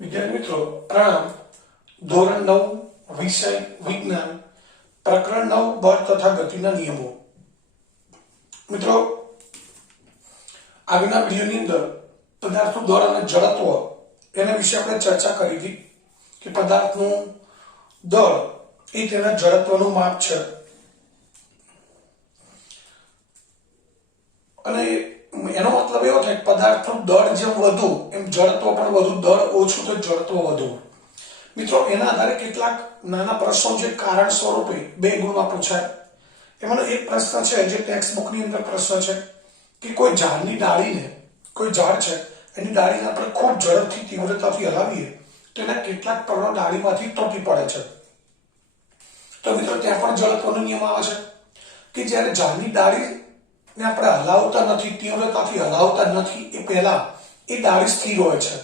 विद्यार्थी मित्रों प्रणाम। धोरण 9 विषय विज्ञान प्रकरण 9 बल तथा गतिना नियमो। मित्रों આગળના વિડિયોની અંદર પદાર્થનું દળ અને જડત્વ એના વિશે આપણે ચર્ચા કરી હતી કે પદાર્થનું દળ એ તેના જડત્વનું માપ છે અને એનો મતલબ એવો થાય કે પદાર્થનું દળ જેમ વધુ એમ જડત્વ પણ વધુ, દળ ઓછું તો જડત્વ વધુ। મિત્રો એના આધારે કેટલાક નાના પ્રશ્નો જે કારણ સ્વરૂપે બે ગુણમાં પૂછાય। એમાંનો એક પ્રશ્ન છે જે ટેક્સ્ટ બુકની અંદર પ્રશ્ન છે કે કોઈ ઝાડની ડાળીને, કોઈ ઝાડ છે એની ડાળીને આપણે ખૂબ ઝડપથી તીવ્રતાથી હલાવીએ તો એના કેટલાક પર્ણો ડાળીમાંથી તૂટી પડે છે। તો મિત્રો ત્યાં પણ જડત્વનો નિયમ આવે છે કે જ્યારે ઝાડની ડાળીને આપણે હલાવતા નથી, તીવ્રતાથી હલાવતા નથી એ પહેલા એ ડાળી સ્થિર હોય છે।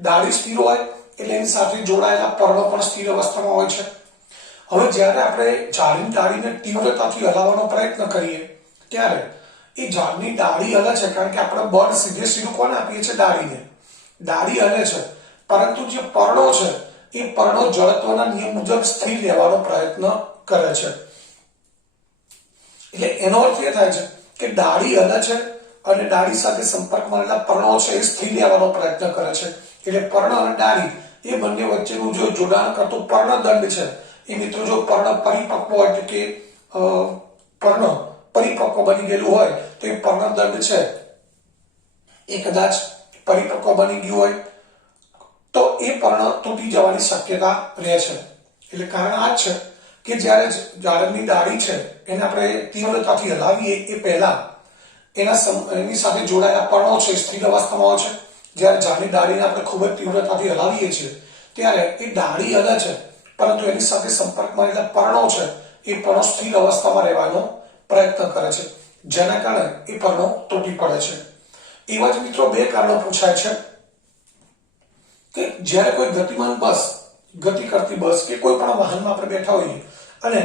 ડાળી સ્થિર હોય એટલે એની સાથે જોડાયેલા પર્ણો પણ સ્થિર અવસ્થામાં હોય છે। હવે જ્યારે આપણે ઝાડની ડાળીને તીવ્રતાથી હલાવવાનો પ્રયત્ન કરીએ ત્યારે એ ઝાડની ડાળી હલે છે, કારણ કે આપણે બળ સીધે સીધું કોને આપીએ છીએ? ડાળીને। ડાળી હલે છે, પરંતુ જે પર્ણો છે એ પર્ણો જડત્વના નિયમ મુજબ સ્થિર રહેવાનો પ્રયત્ન કરે છે। એટલે એનો અર્થ એ થાય છે કે ડાળી હલે છે અને ડાળી સાથે સંપર્કમાં રહેલા પર્ણો છે એ સ્થિર રહેવાનો પ્રયત્ન કરે છે। એટલે પર્ણ અને ડાળી એ બંને વચ્ચેનું જો જોડાણ કરતું પર્ણદંડ છે એ મિત્રો જો પર્ણ પરિપક્વ એટલે કે પર્ણ પરિપક્વ બની ગયેલું હોય તો એ પર્ણદંડ છે એ કદાચ પરિપક્વ બની ગયું હોય તો એ પર્ણ તૂટી જવાની શક્યતા રહે છે। એટલે કારણ આ જ છે કે જ્યારે ઝાડની ડાળી છે એને આપણે તીવ્રતાથી હલાવીએ એ પહેલા એની સાથે જોડાયેલા પર્ણો છે સ્થિર અવસ્થામાં હોય છે। જ્યારે ઝાડની ડાળીને આપણે ખૂબ જ તીવ્રતાથી હલાવીએ છીએ ત્યારે એ ડાળી હલે છે, પરંતુ એની સાથે સંપર્કમાં રહેલા પર્ણો છે એ પર્ણો સ્થિર અવસ્થામાં રહેવાનો પ્રયત્ન કરે છે, જેના કારણે એ પર્ણો તૂટી પડે છે। એવા જ મિત્રો બે કારણો પૂછાય છે કે જ્યારે કોઈ ગતિમાન બસ, ગતિ કરતી બસ કે કોઈ પણ વાહનમાં આપણે બેઠા હોઈએ અને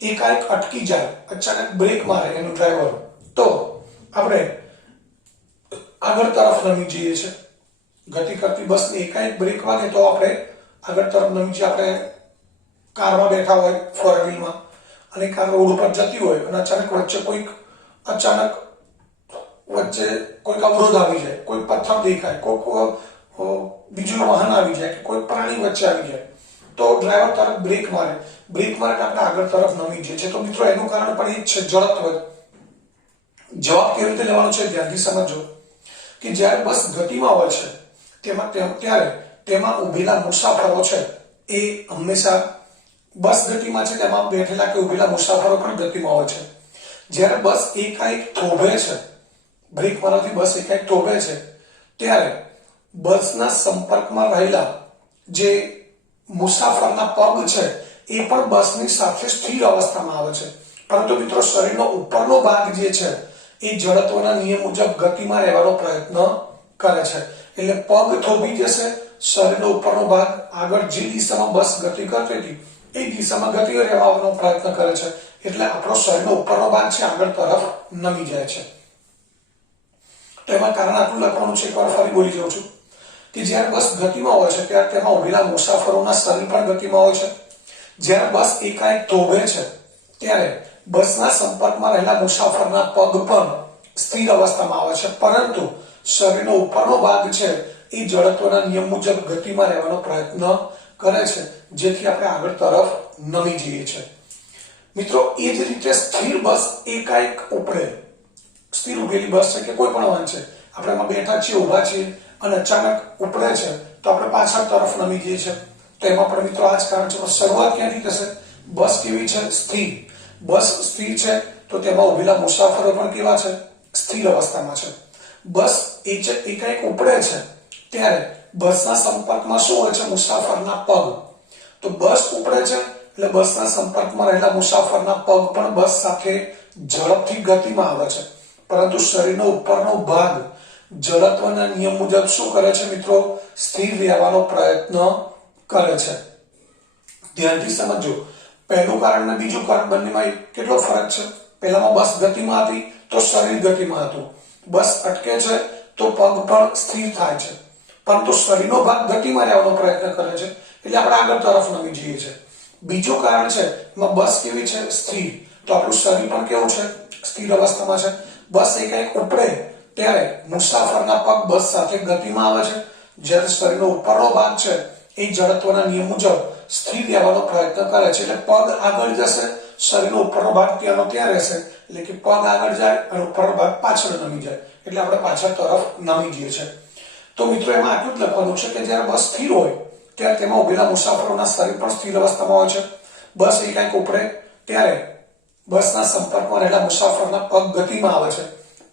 એકાએક અટકી જાય, અચાનક બ્રેક મારે એનો ડ્રાઈવર, તો આપણે આગળ તરફ નમી જઈએ છીએ। ગતિ કરતી બસની એકાએક બ્રેક વાગે તો આપણે આગળ તરફ નમી જઈએ। આપણે કારમાં બેઠા હોય ફોર વ્હીલમાં અને કાર રોડ ઉપર જતી હોય અને અચાનક વચ્ચે કોઈક અવરોધ આવી જાય, કોઈ પથ્થર દેખાય, કોઈક બીજું વાહન આવી જાય કે કોઈ પ્રાણી વચ્ચે આવી જાય તો ડ્રાઈવર તરફ બ્રેક મારે આપણે આગળ તરફ નમી જઈએ છીએ। તો મિત્રો એનું કારણ પણ એ જ છે, જડત્વ। જવાબ કેવી રીતે લેવાનો છે ધ્યાનથી સમજો કે જ્યારે બસ ગતિમાં હોય છે ત્યારે તેમાં ઉભેલા મુસાફરો છે એ હંમેશા બસ ગતિમાં છે, તેમાં બેઠેલા કે ઉભેલા મુસાફરો પણ ગતિમાં હોય છે। જ્યારે બસ એકાએક થોભે છે, બ્રેક મારવાથી બસ એકાએક થોભે છે ત્યારે બસના સંપર્કમાં રહેલા જે મુસાફરના પગ છે એ પણ બસની સાથે સ્થિર અવસ્થામાં આવે છે, પરંતુ મિત્રો શરીરનો ઉપરનો ભાગ જે છે એ જડત્વના નિયમ મુજબ ગતિમાં રહેવાનો પ્રયત્ન કરે છે। એટલે પગ થોભી જશે, શરીરનો ઉપરનો ભાગ આગળ જે દિશામાં બસ ગતિ કરતી હતી એ દિશામાં ગતિ રહેવાનો પ્રયત્ન કરે છે, એટલે આપણો શરીરનો ઉપરનો ભાગ છે આગળ તરફ નમી જાય છે। તો એમાં કારણ આટલું લખવાનું છે, એકવાર ફરી બોલી જાઉં છું કે જ્યારે બસ ગતિમાં હોય છે ત્યારે તેમાં ઉભેલા મુસાફરોના શરીર પણ ગતિમાં હોય છે। જ્યારે બસ એકાએક થોભે છે ત્યારે બસના સંપર્કમાં રહેલા મુસાફરના પગ પણ સ્થિર અવસ્થામાં આવે છે, પરંતુ શરીરનો ઉપરનો ભાગ છે એ જડત્વના નિયમ મુજબ ગતિમાં રહેવાનો પ્રયત્ન કરે છે, જેથી આપણે આગળ તરફ નમી જઈએ છીએ। મિત્રો એ જ રીતે સ્થિર બસ એકાએક ઉપડે, સ્થિર ઉભેલી બસ છે કે કોઈ પણ વાહન છે, આપણે એમાં બેઠા છીએ, ઊભા છીએ અને અચાનક ઉપડે છે તો આપણે પાછળ તરફ નમી જઈએ છીએ। તો એમાં પણ મિત્રો આ જ કારણ છે। શરૂઆત ક્યાંથી થશે? બસ કેવી છે? સ્થિર। બસ સ્થિર છે તો તેમાં ઉભેલા મુસાફરો પણ કેવા છે? સ્થિર અવસ્થામાં છે। બસ એકાએક ઉપડે છે ત્યારે બસના સંપર્કમાં શું હોય છે? મુસાફરના પગ। તો બસ ઉપડે છે એટલે બસના સંપર્કમાં રહેલા મુસાફરના પગ પણ બસ સાથે ઝડપથી ગતિમાં આવે છે, પરંતુ શરીરનો ઉપરનો ભાગ જડત્વના નિયમ મુજબ શું કરે છે મિત્રો? સ્થિર રહેવાનો પ્રયત્ન કરે છે। ધ્યાનથી સમજો, પહેલું કારણ અને બીજું કારણ બંનેમાં કેટલો ફરક છે? પહેલામાં બસ ગતિમાં હતી તો શરીર ગતિમાં હતું, બસ અટકે છે તો પગ પણ સ્થિર થાય છે, પરંતુ શરીરનો ભાગ ગતિમાં રહેવાનો પ્રયત્ન કરે છે, એટલે આપણે આગળ તરફ નમી જઈએ છીએ. બીજું કારણ છે એમાં બસ કેવી છે? સ્થિર. તો આપણું શરીર પણ કેવું છે? સ્થિર અવસ્થામાં છે. બસ એકાએક ઉપડે ત્યારે મુસાફરના પગ બસ સાથે ગતિમાં આવે છે, જ્યારે શરીરનો ઉપરનો ભાગ છે એ જડત્વના નિયમ મુજબ સ્થિર રહેવાનો પ્રયત્ન કરે છે. એટલે પગ આગળ જશે, શરીરનો ઉપરનો ભાગ ત્યાંનો ત્યાં રહેશે, એટલે કે પગ આગળ જાય અને ઉપરનો ભાગ પાછળ નમી જાય, એટલે આપણે પાછળ તરફ નમી જઈએ છીએ. તો મિત્રો એમાં આટલું જ લખવાનું છે કે જ્યારે બસ સ્થિર હોય ત્યારે તેમાં ઉભેલા મુસાફરોના શરીર પણ સ્થિર અવસ્થામાં હોય છે. બસ એકાએક ઉપડે ત્યારે બસના સંપર્કમાં રહેલા મુસાફરના પગ ગતિમાં આવે છે,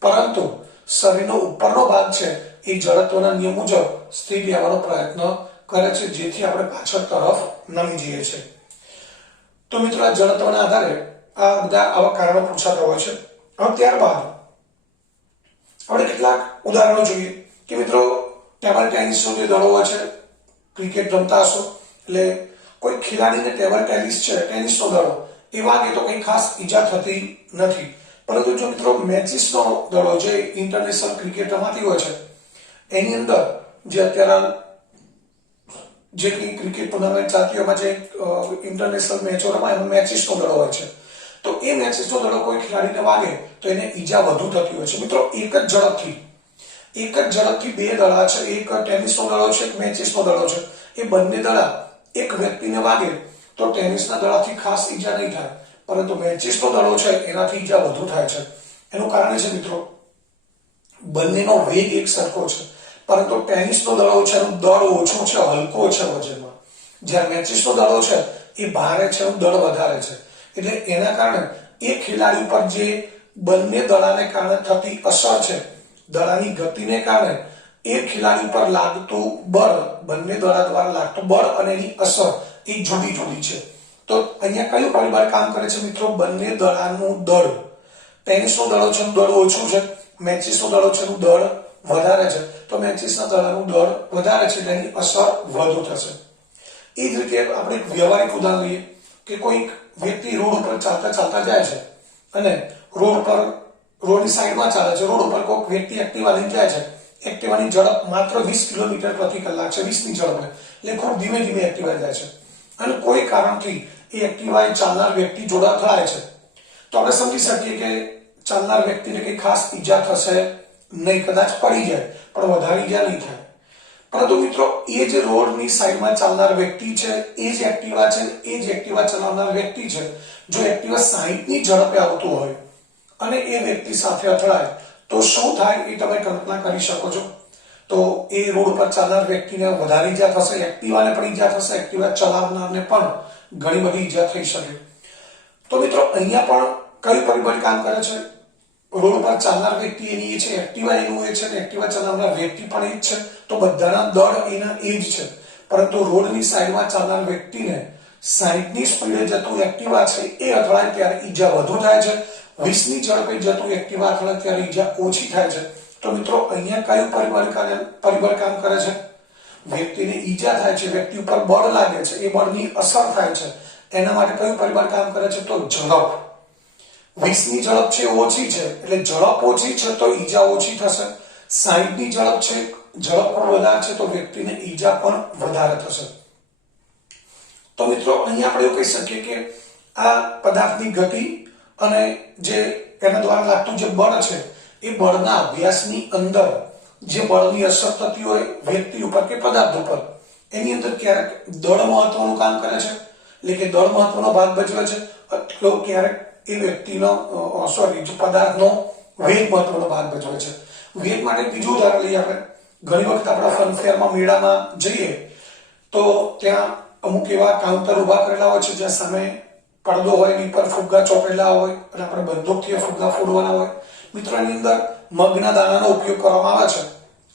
પરંતુ શરીરનો ઉપરનો ભાગ છે એ જડત્વના નિયમ મુજબ સ્થિર રહેવાનો પ્રયત્ન કરે છે, જેથી આપણે પાછળ તરફ નમી જઈએ છીએ. તો મિત્રો આ જડત્વના આધારે આ બધા આવા કારણો પૂછાતા હોય છે. હવે ત્યારબાદ આપણે કેટલાક ઉદાહરણો જોઈએ કે મિત્રો ટેબલ ટેનિસનો જે દડો હોય છે, ક્રિકેટ રમતા હશો એટલે કોઈ ખેલાડીને ટેબલ ટેનિસનો દડો એ વાગે તો કંઈ ખાસ ઈજા થતી નથી, પરંતુ જો મિત્રો મેચિસનો દડો જે ઇન્ટરનેશનલ ક્રિકેટ રમાતી હોય છે એની અંદર જે અત્યારે જે કંઈ ક્રિકેટ ટુર્નામેન્ટ ચાલતી હોય જે ઇન્ટરનેશનલ મેચો રમાય એમાં મેચિસનો દડો હોય છે, તો એ મેચિસનો દડો કોઈ ખેલાડીને વાગે તો એને ઈજા વધુ થતી હોય છે. મિત્રો એક જ ઝડપથી બે દડા છે, એક ટેનિસનો દડો છે, એક મેચિસનો દડો છે, એ બંને દડા એક વ્યક્તિને વાગે તો ટેનિસના દડાથી ખાસ ઈજા નહીં થાય, પરંતુ મેચિસનો દડો છે એનાથી ઈજા વધુ થાય છે. એનું કારણ છે મિત્રો બંનેનો વેગ એક સરખો છે, પરંતુ ટેનિસનો દડો છે એનું દળ ઓછું છે, હલકો છે વજનમાં, જ્યારે મેચિસનો દડો છે એ ભારે છે, એનું દળ વધારે છે. એટલે એના કારણે એ ખેલાડી પર જે બંને દડાને કારણે થતી અસર છે, દડાની ગતિને કારણે એ ખેલાડી પર લાગતું બળ, બંને દડા દ્વારા લાગતું બળ અને એની અસર એ જુદી જુદી છે. તો અહીંયા કયું પરિબળ કામ કરે છે મિત્રો? બંને દડાનું દળ. ટેનિસનો દડો છે એનું દળ ઓછું છે, મેચિસનો દડો છે એનું દળ વધારે છે, તો મેચિસના દડાનું દળ વધારે છે, તેની અસર વધુ થશે. એ જ રીતે આપણે એક વ્યવહારિક ઉદાહરણ લઈએ કે કોઈક વ્યક્તિ રોડ ઉપર ચાલતા જાય છે અને રોડની સાઈડમાં ચાલે છે, રોડ ઉપર કોઈક વ્યક્તિ એક્ટિવા લઈને જાય છે, એક્ટિવાની ઝડપ માત્ર 20 કિલોમીટર પ્રતિ કલાક છે, 20ની ઝડપે, એટલે ખૂબ ધીમે ધીમે એક્ટિવા જાય છે અને કોઈ કારણથી એ એક્ટિવા ચાલનાર વ્યક્તિ જોડા થાય છે, તો આપણે સમજી શકીએ કે ચાલનાર વ્યક્તિને કંઈ ખાસ ઈજા થશે નહીં, કદાચ પડી જાય પણ વધારે ઈજા નહીં થાય. પરંતુ મિત્રો એ જે રોડની સાઈડમાં ચાલનાર વ્યક્તિ છે એ જ એક્ટિવા છે, એ જ એક્ટિવા ચલાવનાર વ્યક્તિ છે, જો એક્ટિવા 60ની ઝડપે આવતું હોય અને એ વ્યક્તિ સાથે અથડાય તો શું થાય એ તમે કલ્પના કરી શકો છો. તો એ રોડ પર ચાલનાર વ્યક્તિને વધારે ઈજા થશે, એક્ટિવાને પણ ઈજા થશે, એક્ટિવા ચલાવનારને પણ ઘણી બધી ઈજા થઈ શકે. તો મિત્રો અહીંયા પણ કયું પરિબળ કામ કરે છે? રોડ પર ચાલનાર વ્યક્તિ એની એ છે, એક્ટિવા એનું એ છે, એક્ટિવા ચલાવનાર વ્યક્તિ પણ એ જ છે, તો બધાના દળ એના એ જ છે. પરંતુ રોડની સાઈડમાં ચાલનાર વ્યક્તિને 60ની સ્પીડે જતું એક્ટિવા છે એ અથડાય ત્યારે ઈજા વધુ થાય છે, 20ની ઝડપે જતું એક્ટિવા અથડાય ત્યારે ઈજા ઓછી થાય છે. તો મિત્રો અહીંયા કયું પરિબળ કામ કરે છે? વ્યક્તિને ઈજા થાય છે, વ્યક્તિ ઉપર બળ લાગે છે, એ બળની અસર થાય છે, એના માટે કયું પરિબળ કામ કરે છે? તો ઝડપ. 20ની ઝડપ છે ઓછી છે એટલે ઝડપ ઓછી છે તો ઈજા ઓછી થશે, 60ની ઝડપ છે, ઝડપ પણ વધારે છે તો વ્યક્તિને ઈજા પણ વધારે થશે. તો મિત્રો અહીંયા આપણે એવું કહી શકીએ કે આ પદાર્થની ગતિ અને જે એના દ્વારા લાગતું જે બળ છે એ બળના અભ્યાસની અંદર જે બળની અસર થતી હોય વ્યક્તિ ઉપર કે પદાર્થ ઉપર, એની અંદર ક્યારેક દળ મહત્વનું કામ કરે છે, એટલે કે દળ મહત્વનો ભાગ ભજવે છે, અથવા ક્યારેક એ વ્યક્તિનો પદાર્થનો વેગ મહત્વનો ભાગ ભજવે છે. વેગ માટે બીજું ઉદાહરણ લઈએ આપણે. ઘણી વખત આપણા ફનફેરમાં મેળામાં જઈએ તો ત્યાં અમુક એવા કાઉન્ટર ઉભા કરેલા હોય છે જ્યાં સામે પડદો હોય, એની પર ફુગ્ગા ચોપેલા હોય અને આપણે બંદૂકથી ફુગ્ગા ફોડવાના હોય. મિત્રો એની અંદર મગના દાણાનો ઉપયોગ કરવામાં આવે છે,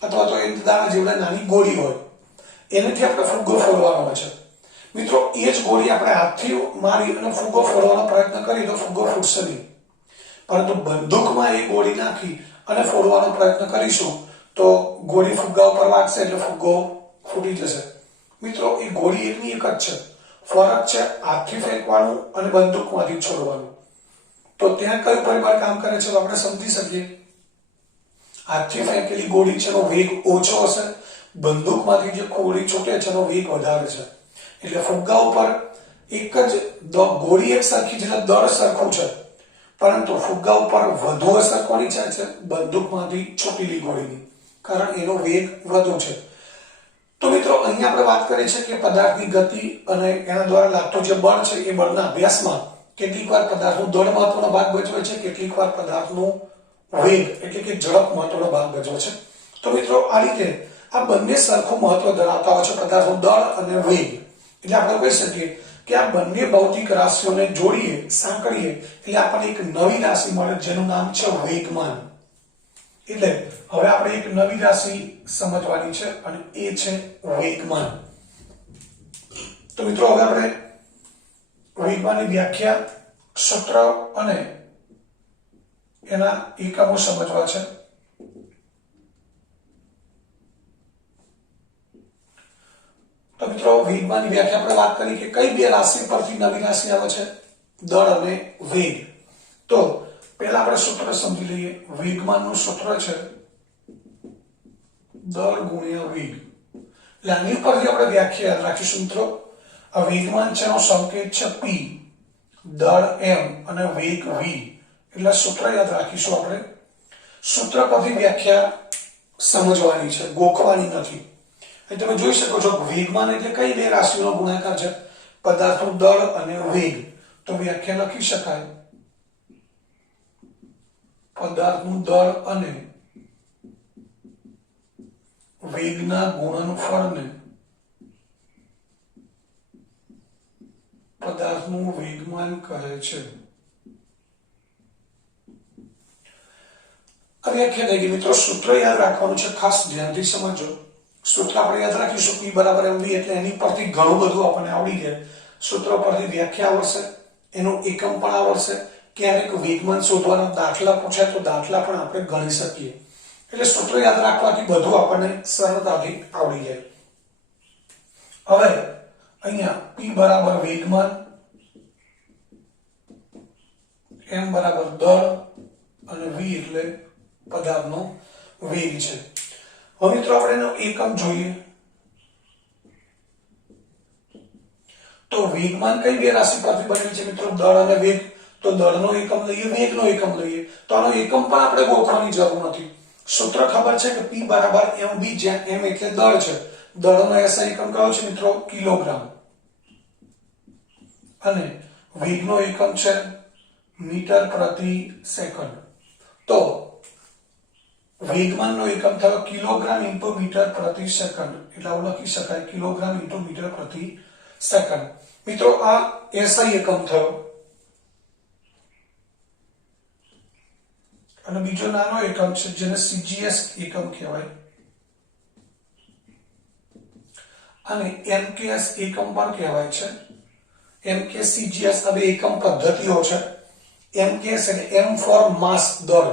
અથવા તો એ દાણા જેવડા નાની ગોળી હોય એનાથી આપણે ફુગ્ગો ફોડવાનો હોય છે. મિત્રો એ જ ગોળી આપણે હાથથી મારી અને ફુગ્ગો ફોડવાનો પ્રયત્ન કરીએ તો ફુગ્ગો ફૂટશે નહીં, પરંતુ બંદૂકમાં એ ગોળી નાખી અને ફોડવાનો પ્રયત્ન કરીશું તો ગોળી ફુગ્ગા ઉપર વાગશે એટલે ફુગ્ગો ફૂટી જશે. મિત્રો એ ગોળી એકની એક જ છે, ફરક છે હાથથી ફેંકવાનું અને બંદૂકમાંથી છોડવાનું. તો ત્યાં કયું પરિબળ કામ કરે છે આપણે સમજી શકીએ. હાથથી ફેંકેલી ગોળી છે એનો વેગ ઓછો હશે, બંદૂકમાંથી જે ગોળી છૂટે છે એનો વેગ વધારે છે. એટલે ફુગ્ગા ઉપર એક જ ગોળી એક સરખી છે એટલે દળ સરખું છે, પરંતુ ફુગ્ગા ઉપર વધુ અસર કોની થાય છે? બંદૂકમાંથી છૂટેલી ગોળીની, કારણ એનો વેગ વધુ છે. તો મિત્રો અહીંયા આપણે વાત કરી છે કે પદાર્થની ગતિ અને એના દ્વારા લાગતું જે બળ છે એ બળના અભ્યાસમાં કેટલીક વાર પદાર્થનું દળ મહત્વનો ભાગ ભજવે છે, કેટલીક વાર પદાર્થનું વેગ એટલે કે ઝડપ મહત્વનો ભાગ ભજવે છે. તો મિત્રો આ રીતે આ બંને સરખું મહત્વ ધરાવતા હોય છે, પદાર્થનું દળ અને વેગ. એટલે આપણે કહી શકીએ કે આ બંને ભૌતિક રાશિઓને જોડીએ, સાંકળીએ એટલે આપણને એક નવી રાશિ મળે જેનું નામ છે વેગમાન. એટલે હવે આપણે એક નવી રાશિ સમજવાની છે અને એ છે વેગમાન. તો મિત્રો હવે આપણે વેગમાનની વ્યાખ્યા, સૂત્ર અને એના એકમો સમજવા છે. તો મિત્રો વેગમાનની વ્યાખ્યા આપણે વાત કરી કે કઈ બે રાશિ પરથી નવી રાશિ આવે છે? દળ અને વેગ. તો પહેલા આપણે સૂત્ર સમજી લઈએ. વેગમાનનું સૂત્ર છે દળ ગુણ્યા વેગ. એટલે આની ઉપરથી આપણે વ્યાખ્યા યાદ રાખીશું મિત્રો. આ વેગમાન છે એનો સંકેત છે p, દળ m અને વેગ v. એટલે સૂત્ર યાદ રાખીશું આપણે. સૂત્ર પરથી વ્યાખ્યા સમજવાની છે, ગોખવાની નથી. તમે જોઈ શકો છો વેગમાન એટલે કઈ બે રાશિઓનો ગુણાકાર છે? પદાર્થનું દળ અને વેગ. તો વ્યાખ્યા લખી શકાય પદાર્થનું દળ અને વેગના ગુણનફળને પદાર્થનું વેગમાન કહે છે. આ વ્યાખ્યા થઈ ગઈ મિત્રો. સૂત્ર યાદ રાખવાનું છે, ખાસ ધ્યાનથી સમજો. સૂત્ર આપણે યાદ રાખીશું P બરાબર mv. એટલે એની પરથી ઘણું બધું આપણને આવડી જાય. સૂત્ર પરથી વ્યાખ્યા આવડશે, એનો એકમ પણ આવડશે. ક્યારેક વેગમાન શોધવાના દાખલા પૂછાય તો દાખલા પણ આપણે ગણી શકીએ. એટલે સૂત્ર યાદ રાખવાથી બધું આપણને સરળતાથી આવડી જાય. હવે અહીંયા P બરાબર વેગમાન, m બરાબર દળ અને v એટલે પદાર્થનો વેગ છે. હવે મિત્રો આપણે એનો એકમ જોઈએ. તો વેગમાન કઈ બે રાશિ પરથી બનેલી છે મિત્રો? દળ અને વેગ. તો દળનો એકમ લઈએ, વેગનો એકમ લઈએ. તો આનો એકમ પણ આપણે ગોખવાની જરૂર નથી. સૂત્ર ખબર છે કે P બરાબર mv, જ્યાં m એટલે દળ છે. દળનો SI એકમ કયો છે મિત્રો? કિલોગ્રામ. અને વેગનો એકમ છે મીટર પ્રતિ સેકન્ડ. તો વેગમાનનો એકમ થયો કિલોગ્રામ ઇન્ટુ મીટર પ્રતિ સેકન્ડ. એટલે આવું લખી શકાય કિલોગ્રામ ઇન્ટુ મીટર પ્રતિ સેકન્ડ. મિત્રો આ SI એકમ થયો. અને બીજો નાનો એકમ છે જેને CGS એકમ કહેવાય. અને MKS એકમ પણ કહેવાય છે. MKS CGS આ બે એકમ પદ્ધતિઓ છે. MKS એટલે m ફોર માસ, દળ.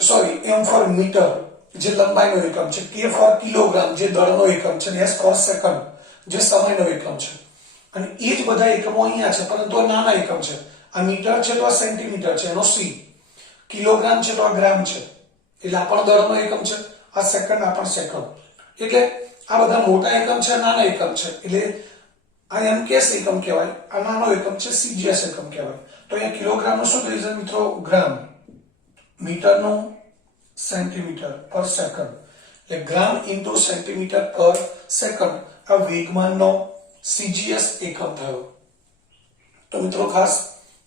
સોરી, m ફોર મીટર જે લંબાઈનો એકમ છે, k ફોર કિલોગ્રામ જે દળનો એકમ છે, s ફોર સેકન્ડ જે સમયનો એકમ છે. અને એ જ બધા એકમો અહીંયા છે, પરંતુ આ નાના એકમ છે. આ મીટર છે તો આ સેન્ટીમીટર છે, એનો c. કિલોગ્રામ છે તો આ ગ્રામ છે, એટલે આ પણ દળનો એકમ છે. આ સેકન્ડ, આ પણ સેકન્ડ. એટલે આ બધા મોટા એકમ છે, નાના એકમ છે. એટલે આ MKS એકમ કહેવાય, આ નાનો એકમ છે CGS એકમ કહેવાય. તો અહીંયા કિલોગ્રામનું શું થઈ જશે મિત્રો? ગ્રામ. મીટરનું સેન્ટીમીટર પર સેકન્ડ. એટલે ગ્રામ ઇન્ટુ સેન્ટીમીટર પર સેકન્ડ આ વેગમાનનો CGS એકમ થયો. તો મિત્રો ખાસ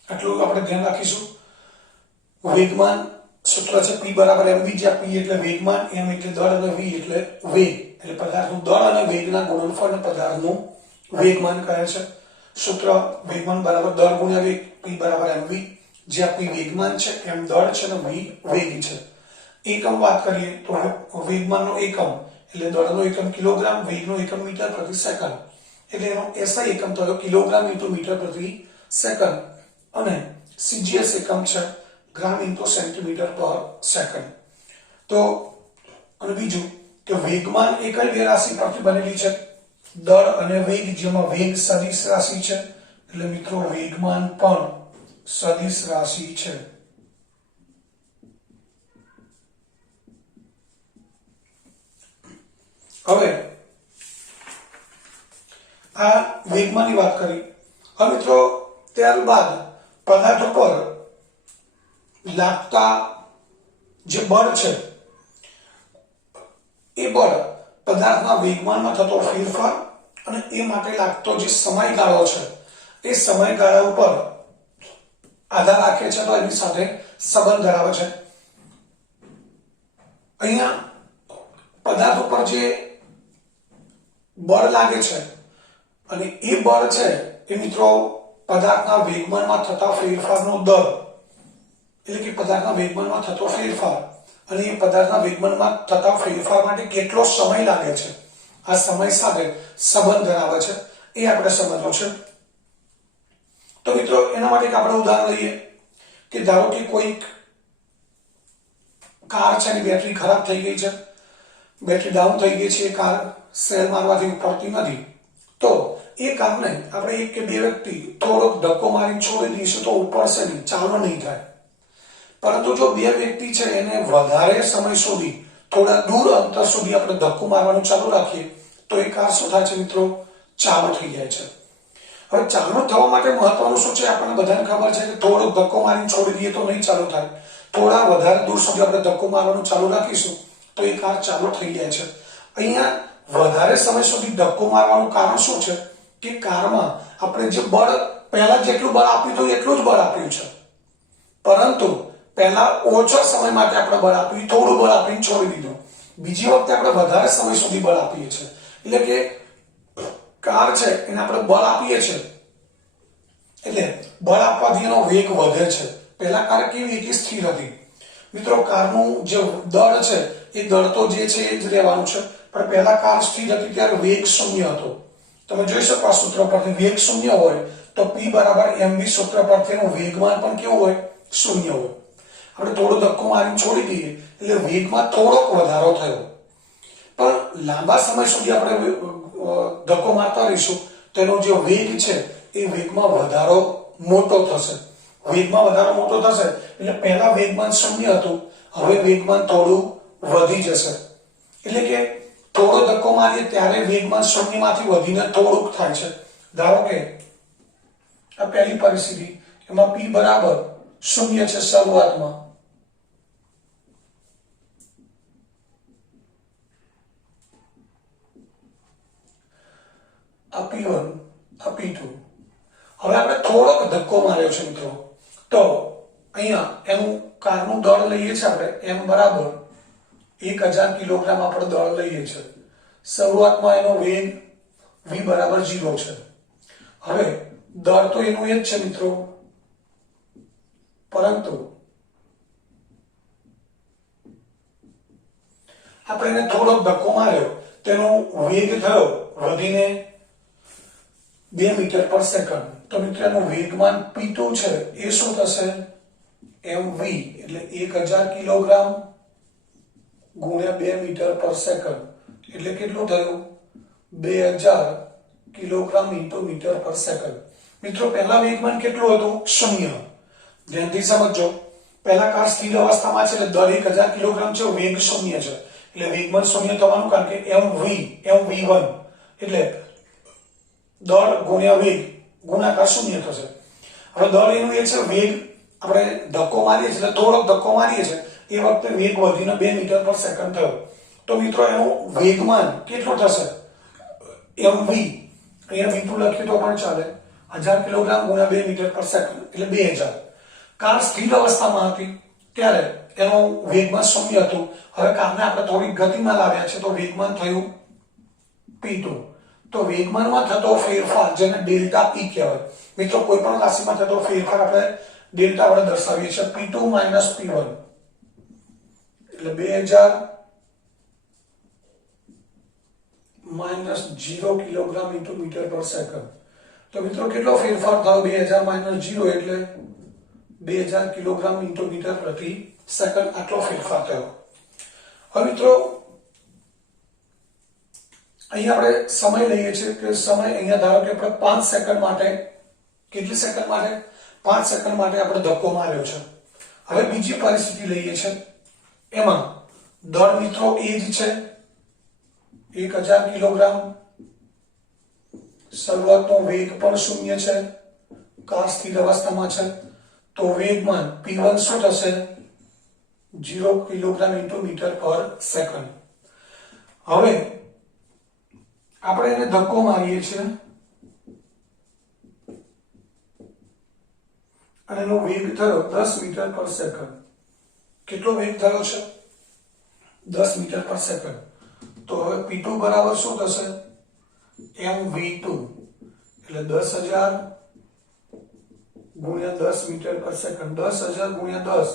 આટલું આપણે ધ્યાન રાખીશું. વેગમાન સૂત્ર છે P બરાબર mv, જ્યાં P એટલે વેગમાન, m એટલે દળ અને v એટલે વેગ. એટલે પદાર્થનું દળ અને વેગના ગુણનફળને પદાર્થનું વેગમાન કહે છે. સૂત્ર વેગમાન બરાબર દળ ગુણ્યા વેગ, P બરાબર mv, જ્યાં P વેગમાન છે, m દળ છે અને v વેગ છે. એકમ વાત કરીએ તો વેગમાનનો એકમ એટલે દળનો એકમ કિલોગ્રામ, વેગનો એકમ મીટર પ્રતિ સેકન્ડ. એટલે એનો SI એકમ થયો કિલોગ્રામ ઇન્ટુ મીટર પ્રતિ સેકન્ડ. અને CGS એકમ છે ગ્રામ ઇન્ટુ સેન્ટીમીટર પર સેકન્ડ. તો અને બીજું કે વેગમાન એ કઈ બે રાશિ પરથી બનેલી છે? દળ અને વેગ, જેમાં વેગ સદિશ રાશિ છે. એટલે મિત્રો વેગમાન પણ સદિશ રાશિ છે. હવે આ વેગમાની વાત કરી. હવે મિત્રો ત્યારબાદ પદાર્થ પર લાગતા જે બળ છે એ બળ પદાર્થના વેગમાનમાં થતો ફેરફાર અને એ માટે લાગતો જે સમયગાળો છે એ સમયગાળા ઉપર આધાર રાખે છે, તો એની સાથે સંબંધ ધરાવે છે. અહીંયા પદાર્થ ઉપર જે બળ લાગે છે અને એ બળ છે એ મિત્રો પદાર્થના વેગમાનમાં થતા ફેરફારનો દર, એટલે કે પદાર્થના વેગમાનમાં થતો ફેરફાર અને એ પદાર્થના વેગમાનમાં થતા ફેરફાર માટે કેટલો સમય લાગે છે, આ સમય સાથે સંબંધ ધરાવે છે, એ આપણે સમજવું છે. તો મિત્રો એના માટે આપણે ઉદાહરણ લઈએ કે ધારો કે કોઈક કાર છે એની બેટરી ખરાબ થઈ ગઈ છે, બેટરી ડાઉન થઈ ગઈ છે, કાર સેલ મારવાથી ઉપડતી નથી. તો એ કારને આપણે એક કે બે વ્યક્તિ થોડોક ધક્કો મારીને છોડી દઈશું તો ઉપડશે નહીં, ચાલુ નહીં થાય. પરંતુ જો બે વ્યક્તિ છે એને વધારે સમય સુધી થોડા દૂર અંતર સુધી આપણે ધક્કો મારવાનું ચાલુ રાખીએ તો એ કાર શું થાય છે મિત્રો? ચાલુ થઈ જાય છે. હવે ચાલુ થવા માટે મહત્વનું શું છે? આપણને બધાને ખબર છે કે થોડોક ધક્કો મારીને છોડી દઈએ તો નહીં ચાલુ થાય, થોડા વધારે દૂર સુધી આપણે ધક્કો મારવાનું ચાલુ રાખીશું તો એ કાર ચાલુ થઈ જાય છે. અહીંયા વધારે સમય સુધી ધક્કો મારવાનું કારણ શું છે કે કારમાં આપણે જે બળ પહેલા જેટલું બળ આપ્યું હતું એટલું જ બળ આપ્યું છે, પરંતુ પહેલા ઓછા સમય માટે આપણે બળ આપ્યું, થોડું બળ આપીને છોડી દીધું. બીજી વખતે આપણે વધારે સમય સુધી બળ આપીએ છીએ, એટલે કે કાર છે એને આપણે બળ આપીએ છીએ એટલે બળ આપવાથી એનો વેગ વધે છે. પહેલા કાર કેવી હતી? સ્થિર હતી. મિત્રો કારનું જે દળ છે એ દળ તો જે છે એ જ રહેવાનું છે, પણ પહેલા કાર સ્થિર હતી ત્યારે વેગ શૂન્ય હતો. તમે જોઈ શકો આ સૂત્ર પરથી વેગ શૂન્ય હોય તો P બરાબર mv સૂત્ર પરથી એનું વેગમાન પણ કેવું હોય? શૂન્ય હોય. આપણે થોડો ધક્કો મારીને છોડી દઈએ એટલે વેગમાં થોડોક વધારો થયો, પણ લાંબા સમય સુધી આપણે ધક્કો મારતા રહીશું તો એનો જે વેગ છે એ વેગમાં વધારો મોટો થશે. વેગમાં વધારો મોટો થશે એટલે પહેલા વેગમાન શૂન્ય હતું, હવે વેગમાન થોડું વધી જશે. એટલે કે થોડો ધક્કો મારીએ ત્યારે વેગમાન શૂન્યમાંથી વધીને થોડુંક થાય છે. ધારો કે આ પહેલી પરિસ્થિતિ, એમાં P બરાબર શૂન્ય છે શરૂઆતમાં, આ P1 આ P2. હવે આપણે થોડોક ધક્કો માર્યો છે મિત્રો, તો અહીંયા એનું કારનું દળ લઈએ છીએ આપણે m બરાબર 1000 કિલોગ્રામ આપણે દળ લઈએ છીએ. શરૂઆતમાં એનો વેગ v બરાબર 0 છે. હવે દળ તો એનું એ જ છે મિત્રો, પરંતુ આપણે એને થોડોક ધક્કો માર્યો તેનો વેગ થયો વધીને 2 મીટર પર સેકન્ડ. તો મિત્રો એનું વેગમાન P2 છે એ શું થશે? mv એટલે 1000 કિલોગ્રામ ગુણ્યા 2 મીટર પર સેકન્ડ એટલે કેટલું થયું? 2000 kilogram into metre per second. મિત્રો પહેલા વેગમાન કેટલું હતું? શૂન્ય. ધ્યાનથી સમજો, પહેલા કાર સ્થિર અવસ્થામાં છે એટલે દર 1000 કિલોગ્રામ છે, વેગ શૂન્ય છે એટલે વેગમાન શૂન્ય થવાનું, કારણ કે mv1 એટલે દળ ગુણ્યા વેગ ગુણાકાર શૂન્ય થશે. હવે દળ એનું એ છે, વેગ આપણે ધક્કો મારીએ છીએ એટલે થોડોક ધક્કો મારીએ છીએ એ વખતે વેગ વધીને 2 મીટર પર સેકન્ડ થયો. તો મિત્રો એનું વેગમાન કેટલું થશે? mv, અહીંયા v2 લખ્યું તો પણ ચાલે, 1000 કિલોગ્રામ ગુણ્યા 2 મીટર પર સેકન્ડ એટલે 2000. કાર સ્થિર અવસ્થામાં હતી ત્યારે એનું વેગમાન શૂન્ય હતું. હવે કારને આપણે થોડી ગતિમાં લાવ્યા છે તો વેગમાન થયું P2. તો વેગમાનમાં થતો ફેરફાર જેને ડેલ્ટા P કહેવાય. મિત્રો કોઈ પણ રાશિમાં થતો ફેરફાર આપણે ડેલ્ટા વડે દર્શાવીએ છીએ, P2 માઇનસ P1 એટલે 2000 minus 0 kilogram into metre per second. તો મિત્રો કેટલો ફેરફાર થયો? 2000 માઇનસ 0 એટલે 2000 કિલોગ્રામ ઇન્ટુ મીટર પ્રતિ સેકન્ડ, આટલો ફેરફાર થયો. હવે મિત્રો અહીંયા આપણે સમય લઈએ છીએ કે સમય અહીંયા ધારો કે આપણે 5 સેકન્ડ માટે, કેટલી સેકન્ડ માટે? 5 સેકન્ડ માટે આપણે ધક્કો માર્યો છે. હવે બીજી પરિસ્થિતિ લઈએ છીએ, એમાં દળ મિત્રો એ જ છે, 1000 કિલોગ્રામ. શરૂઆતનો વેગ પણ શૂન્ય છે, કાર સ્થિર અવસ્થામાં છે, તો વેગમાન p1 શું થશે? 0 kilogram into metre per second. હવે આપણે એને ધક્કો મારીએ છીએ અને એનો વેગ થયો 10 મીટર પર સેકન્ડ. કેટલો વેગ થયો છે? 10 મીટર પર સેકન્ડ. તો હવે p2 બરાબર શું થશે? mv2 એટલે 10,000 ગુણ્યા 10 મીટર પર સેકન્ડ. 10,000 ગુણ્યા 10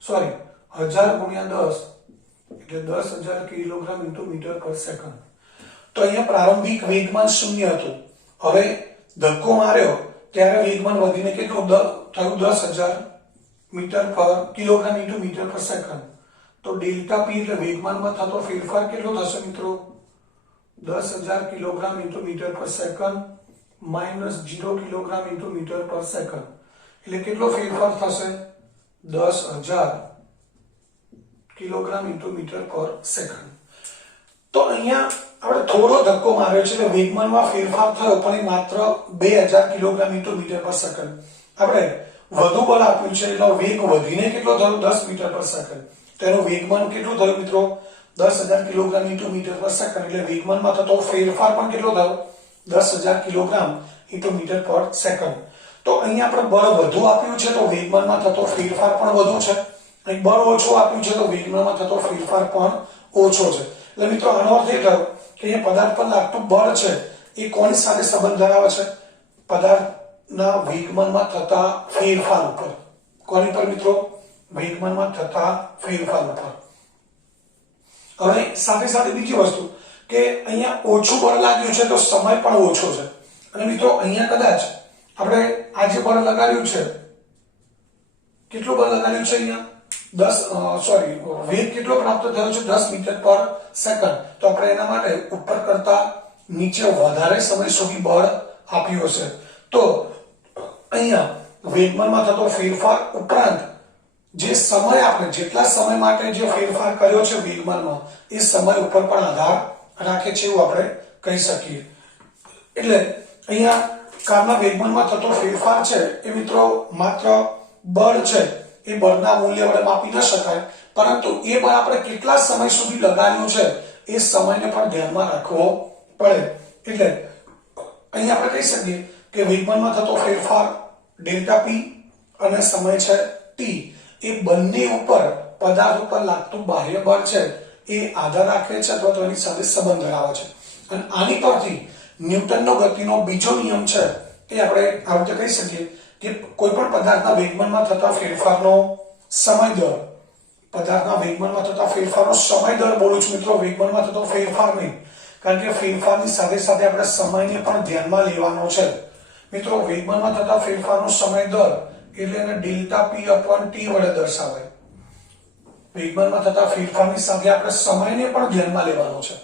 સોરી 1000 ગુણ્યા 10 એટલે 10,000 kilogram into metre per second. તો અહીંયા પ્રારંભિક વેગમાન શૂન્ય હતું. હવે ધક્કો માર્યો ત્યારે વેગમાન વધીને કેટલું થયું? 10,000 metre per kilogram into metre per second. તો ડેલ્ટા પી એટલે વેગમાનમાં થતો ફેરફાર કેટલો થશે મિત્રો? 10,000 kilogram into metre per second minus 0 kilogram into metre per second. એટલે કેટલો ફેરફાર થશે? 10,000 kilogram into metre per second. તો અહીંયા આપણે થોડો ધક્કો માર્યો છે એટલે વેગમાનમાં ફેરફાર થયો, પણ એ માત્ર 2000 kilogram into metre per second. આપણે વધુ બળ આપ્યું છે એટલે વેગ વધીને કેટલો થયો? 10 મીટર પર સેકન્ડ. તેનું વેગમાન કેટલું થયું મિત્રો? 10,000 kilogram into metre per second. એટલે વેગમાનમાં થતો ફેરફાર પણ કેટલો થયો? 10,000 kilogram into metre per second. તો અહીંયા આપણે બળ વધુ આપ્યું છે તો વેગમાનમાં થતો ફેરફાર પણ વધુ છે, અને બળ ઓછું આપ્યું છે તો વેગમાનમાં થતો ફેરફાર પણ ઓછો છે. એટલે મિત્રો આનો અર્થ એ થયો કે અહીંયા પદાર્થ પર લાગતું બળ છે એ કોની સાથે સંબંધ ધરાવે છે? પદાર્થના વેગમાનમાં થતા ફેરફાર ઉપર. કોની પર મિત્રો? વેગમાનમાં થતા ફેરફાર ઉપર. હવે સાથે સાથે બીજી વસ્તુ કે અહીંયા ઓછું બળ લાગ્યું છે તો સમય પણ ઓછો છે. અને મિત્રો અહીંયા કદાચ આપણે આ જે બળ લગાડ્યું છે, કેટલું બળ લગાડ્યું છે? અહીંયા વેગ કેટલો પ્રાપ્ત થયો છે? 10 મીટર પર સેકન્ડ. તો આપણે એના માટે ઉપર કરતા નીચે વધારે સમય સુધી બળ આપ્યું હશે. તો અહીંયા વેગમાનમાં થતો ફેરફાર ઉપરાંત જે સમય આપણે જેટલા સમય માટે જે ફેરફાર કર્યો છે વેગમાનમાં, એ સમય ઉપર પણ આધાર રાખે છે એવું આપણે કહી શકીએ. એટલે અહીંયા કારના વેગમાનમાં થતો ફેરફાર છે એ મિત્રો માત્ર બળ છે એ બળના મૂલ્ય વડે માપી ન શકાય, પરંતુ એ બળ આપણે કેટલા સમય સુધી લગાડ્યું છે એ સમયને પણ ધ્યાનમાં રાખવો પડે. એટલે અહીંયા આપણે કહી શકીએ કે વેગમાનમાં થતો ફેરફાર ડેલ્ટા પી અને સમય છે ટી, એ બંને ઉપર પદાર્થ ઉપર લાગતું બાહ્ય બળ છે એ આધાર રાખે છે અથવા તો એની સાથે સંબંધ ધરાવે છે. અને આની પરથી ન્યૂટનનો ગતિનો બીજો નિયમ છે એ આપણે આ રીતે કહી શકીએ કે કોઈ પણ પદાર્થના વેગમાનમાં થતા ફેરફારનો સમય દર, પદાર્થના વેગમાનમાં થતા ફેરફારનો સમય દર બોલું છું મિત્રો, વેગમાનમાં થતો ફેરફાર નહીં, કારણ કે ફેરફારની સાથે સાથે આપણે સમયને પણ ધ્યાનમાં લેવાનો છે. મિત્રો વેગમાનમાં થતા ફેરફારનો સમય દર એટલે એને ડેલ્ટા પી અપોન ટી વડે દર્શાવાય. વેગમાનમાં થતા ફેરફારની સાથે આપણે સમયને પણ ધ્યાનમાં લેવાનો છે.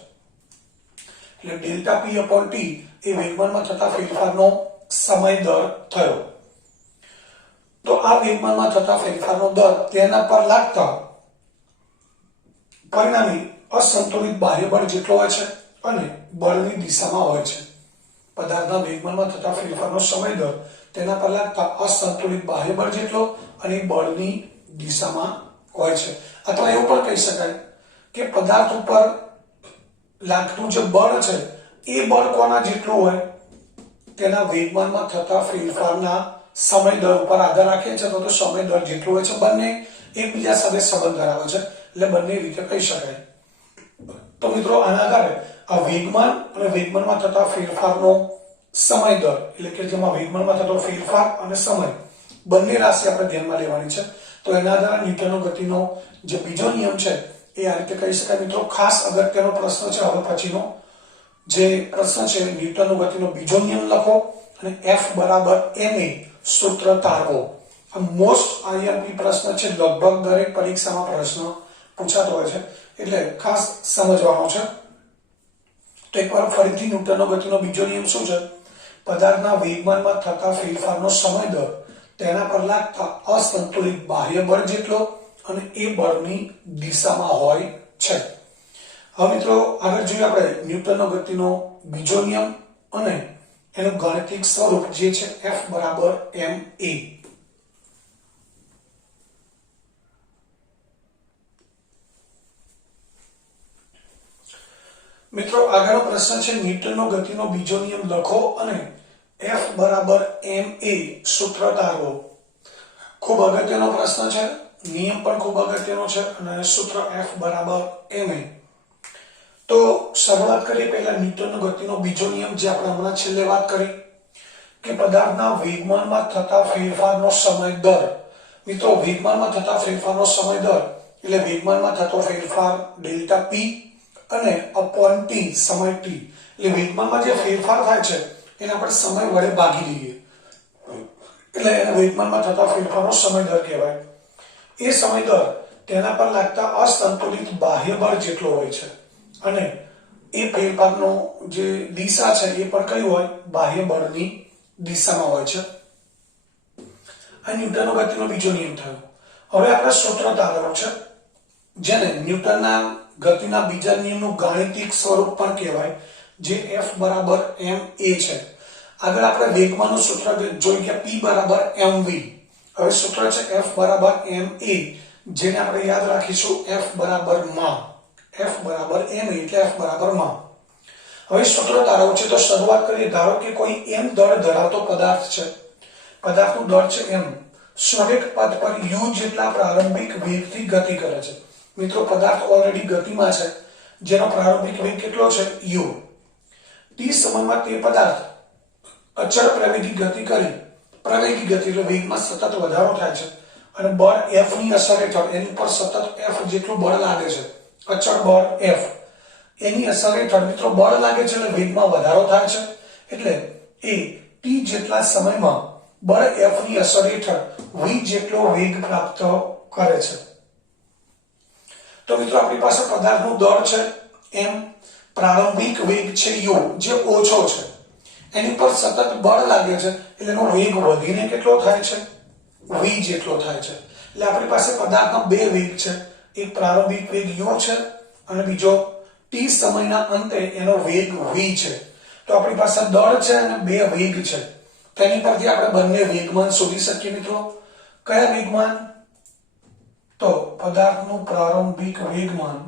એટલે ડેલ્ટા પી અપોન ટી એ વેગમાનમાં થતા ફેરફારનો સમય દર થયો. તો આ વેગમાનમાં થતા ફેરફારનો દર તેના પર લાગતા પરિણામી અસંતુલિત બાહ્ય બળ જેટલો હોય છે અને બળની દિશામાં હોય છે. પદાર્થના વેગમાનમાં થતા ફેરફારનો સમય દર તેના પર લાગતા અસંતુલિત બાહ્ય બળ જેટલો અને બળની દિશામાં હોય છે. અથવા એવું પણ કહી શકાય કે પદાર્થ ઉપર લાગતું જે બળ છે એ બળ કોના જેટલું હોય? તેના વેગમાનમાં થતા ફેરફારના સમય દર ઉપર આધાર રાખે છે, તો સમય દર જેટલો હોય છે. બંને એકબીજા સાથે સંબંધ ધરાવે છે, એટલે બંને રીતે કહી શકાય. તો મિત્રો આના આધારે આ વેગમાન અને વેગમાનમાં થતા ફેરફારનો સમય દર, એટલે કે જેમાં વેગમાનમાં થતો ફેરફાર અને સમય બંને રાશિ આપણે ધ્યાનમાં લેવાની છે. તો એના આધારે ન્યૂટનનો ગતિનો જે બીજો નિયમ છે એ આ રીતે કહી શકાય. મિત્રો ખાસ અગત્યનો પ્રશ્ન છે હવે પછીનો જે પ્રશ્ન છે, ન્યૂટનનો ગતિનો બીજો નિયમ લખો અને F બરાબર ma સૂત્ર તારવો. આ મોસ્ટ આઈએમપી પ્રશ્ન છે, લગભગ દરેક પરીક્ષામાં પ્રશ્ન પૂછાતો હોય છે, એટલે ખાસ સમજવાનો છે. તો એકવાર ફરીથી ન્યૂટનનો ગતિનો બીજો નિયમ શું છે? પદાર્થના વેગમાનમાં થતા ફેરફારનો સમય દર તેના પર લાગતા અસંતુલિત બાહ્ય બળ જેટલો અને એ બળની દિશામાં હોય છે. હવે મિત્રો આગળ જોઈએ આપણે ન્યૂટનનો ગતિનો બીજો નિયમ અને એનું ગાણિતિક સ્વરૂપ જે છે F બરાબર ma. મિત્રો આગળનો પ્રશ્ન છે ન્યૂટનનો ગતિનો બીજો નિયમ લખો અને F બરાબર ma સૂત્ર તારવો. ખૂબ અગત્યનો પ્રશ્ન છે, નિયમ પણ ખૂબ અગત્યનો છે અને સૂત્ર F બરાબર ma. તો શરૂઆત કરીએ પહેલા ન્યૂટનનો ગતિનો બીજો નિયમ જે આપણે હમણાં છેલ્લે વાત કરી કે પદાર્થના વેગમાનમાં થતા ફેરફારનો સમય દર. મિત્રો વેગમાનમાં થતા ફેરફારનો સમય દર એટલે વેગમાનમાં થતો ફેરફાર ડેલ્ટા p અને અપોન t સમય t. એટલે વેગમાનમાં જે ફેરફાર થાય છે એને આપણે સમય વડે ભાગી દઈએ એટલે એને વેગમાનમાં થતા ફેરફારનો સમય દર કહેવાય. એ સમય દર તેના પર લાગતા અસંતુલિત બાહ્ય બળ જેટલો હોય છે અને એ ફેરફારનો જે દિશા છે એ પણ કઈ હોય? બાહ્ય બળની દિશામાં હોય છે. આ ન્યૂટનનો ગતિનો બીજો નિયમ થયો. હવે આપણે સૂત્ર તારવવું છે જેને ન્યૂટનના ગતિના બીજા નિયમનું ગાણિતિક સ્વરૂપ પણ કહેવાય જે F બરાબર ma છે. આગળ આપણે વેગમાનનું સૂત્ર જોઈ ગયા p બરાબર mv. હવે સૂત્ર છે F બરાબર ma જેને આપણે યાદ રાખીશું F બરાબર માં. F બરાબર ma એટલે F બરાબર માં. હવે સૂત્ર તારવવું છે તો શરૂઆત કરીએ. ધારો કે કોઈ m દળ ધરાવતો પદાર્થ છે. પદાર્થનું દળ છે m. સ્વવેગ પદ પર u જેટલા પ્રારંભિક વેગથી ગતિ કરે છે. મિત્રો પદાર્થ ઓલરેડી ગતિમાં છે જેનો પ્રારંભિક વેગ કેટલો છે? u. t સમયમાં તે પદાર્થ અચળ પ્રવેગી ગતિ કરી, પ્રવેગી ગતિ એટલે વેગમાં સતત વધારો થાય છે અને બળ F ની અસર હેઠળ એની પર સતત F જેટલું બળ લાગે છે. અચળ બળ F એની અસર હેઠળ મિત્રો બળ લાગે છે એટલે વેગમાં વધારો થાય છે એટલે એ t જેટલા સમયમાં બળ F ની અસર હેઠળ v જેટલો વેગ પ્રાપ્ત કરે છે. તો મિત્રો આપણી પાસે પદાર્થનું દળ છે m, પ્રારંભિક વેગ છે u જે ઓછો છે, એની પર સતત બળ લાગે છે એટલે એનો વેગ વધીને કેટલો થાય છે? v જેટલો થાય છે. એટલે આપણી પાસે પદાર્થના બે વેગ છે, એક પ્રારંભિક વેગ u છે અને બીજો t સમયના અંતે એનો વેગ v છે. તો આપણી પાસે દળ છે અને બે વેગ છે. તેની પરથી આપણે બંને વેગમાન શોધી શકીએ. મિત્રો કયા વેગમાન? તો પદાર્થનું પ્રારંભિક વેગમાન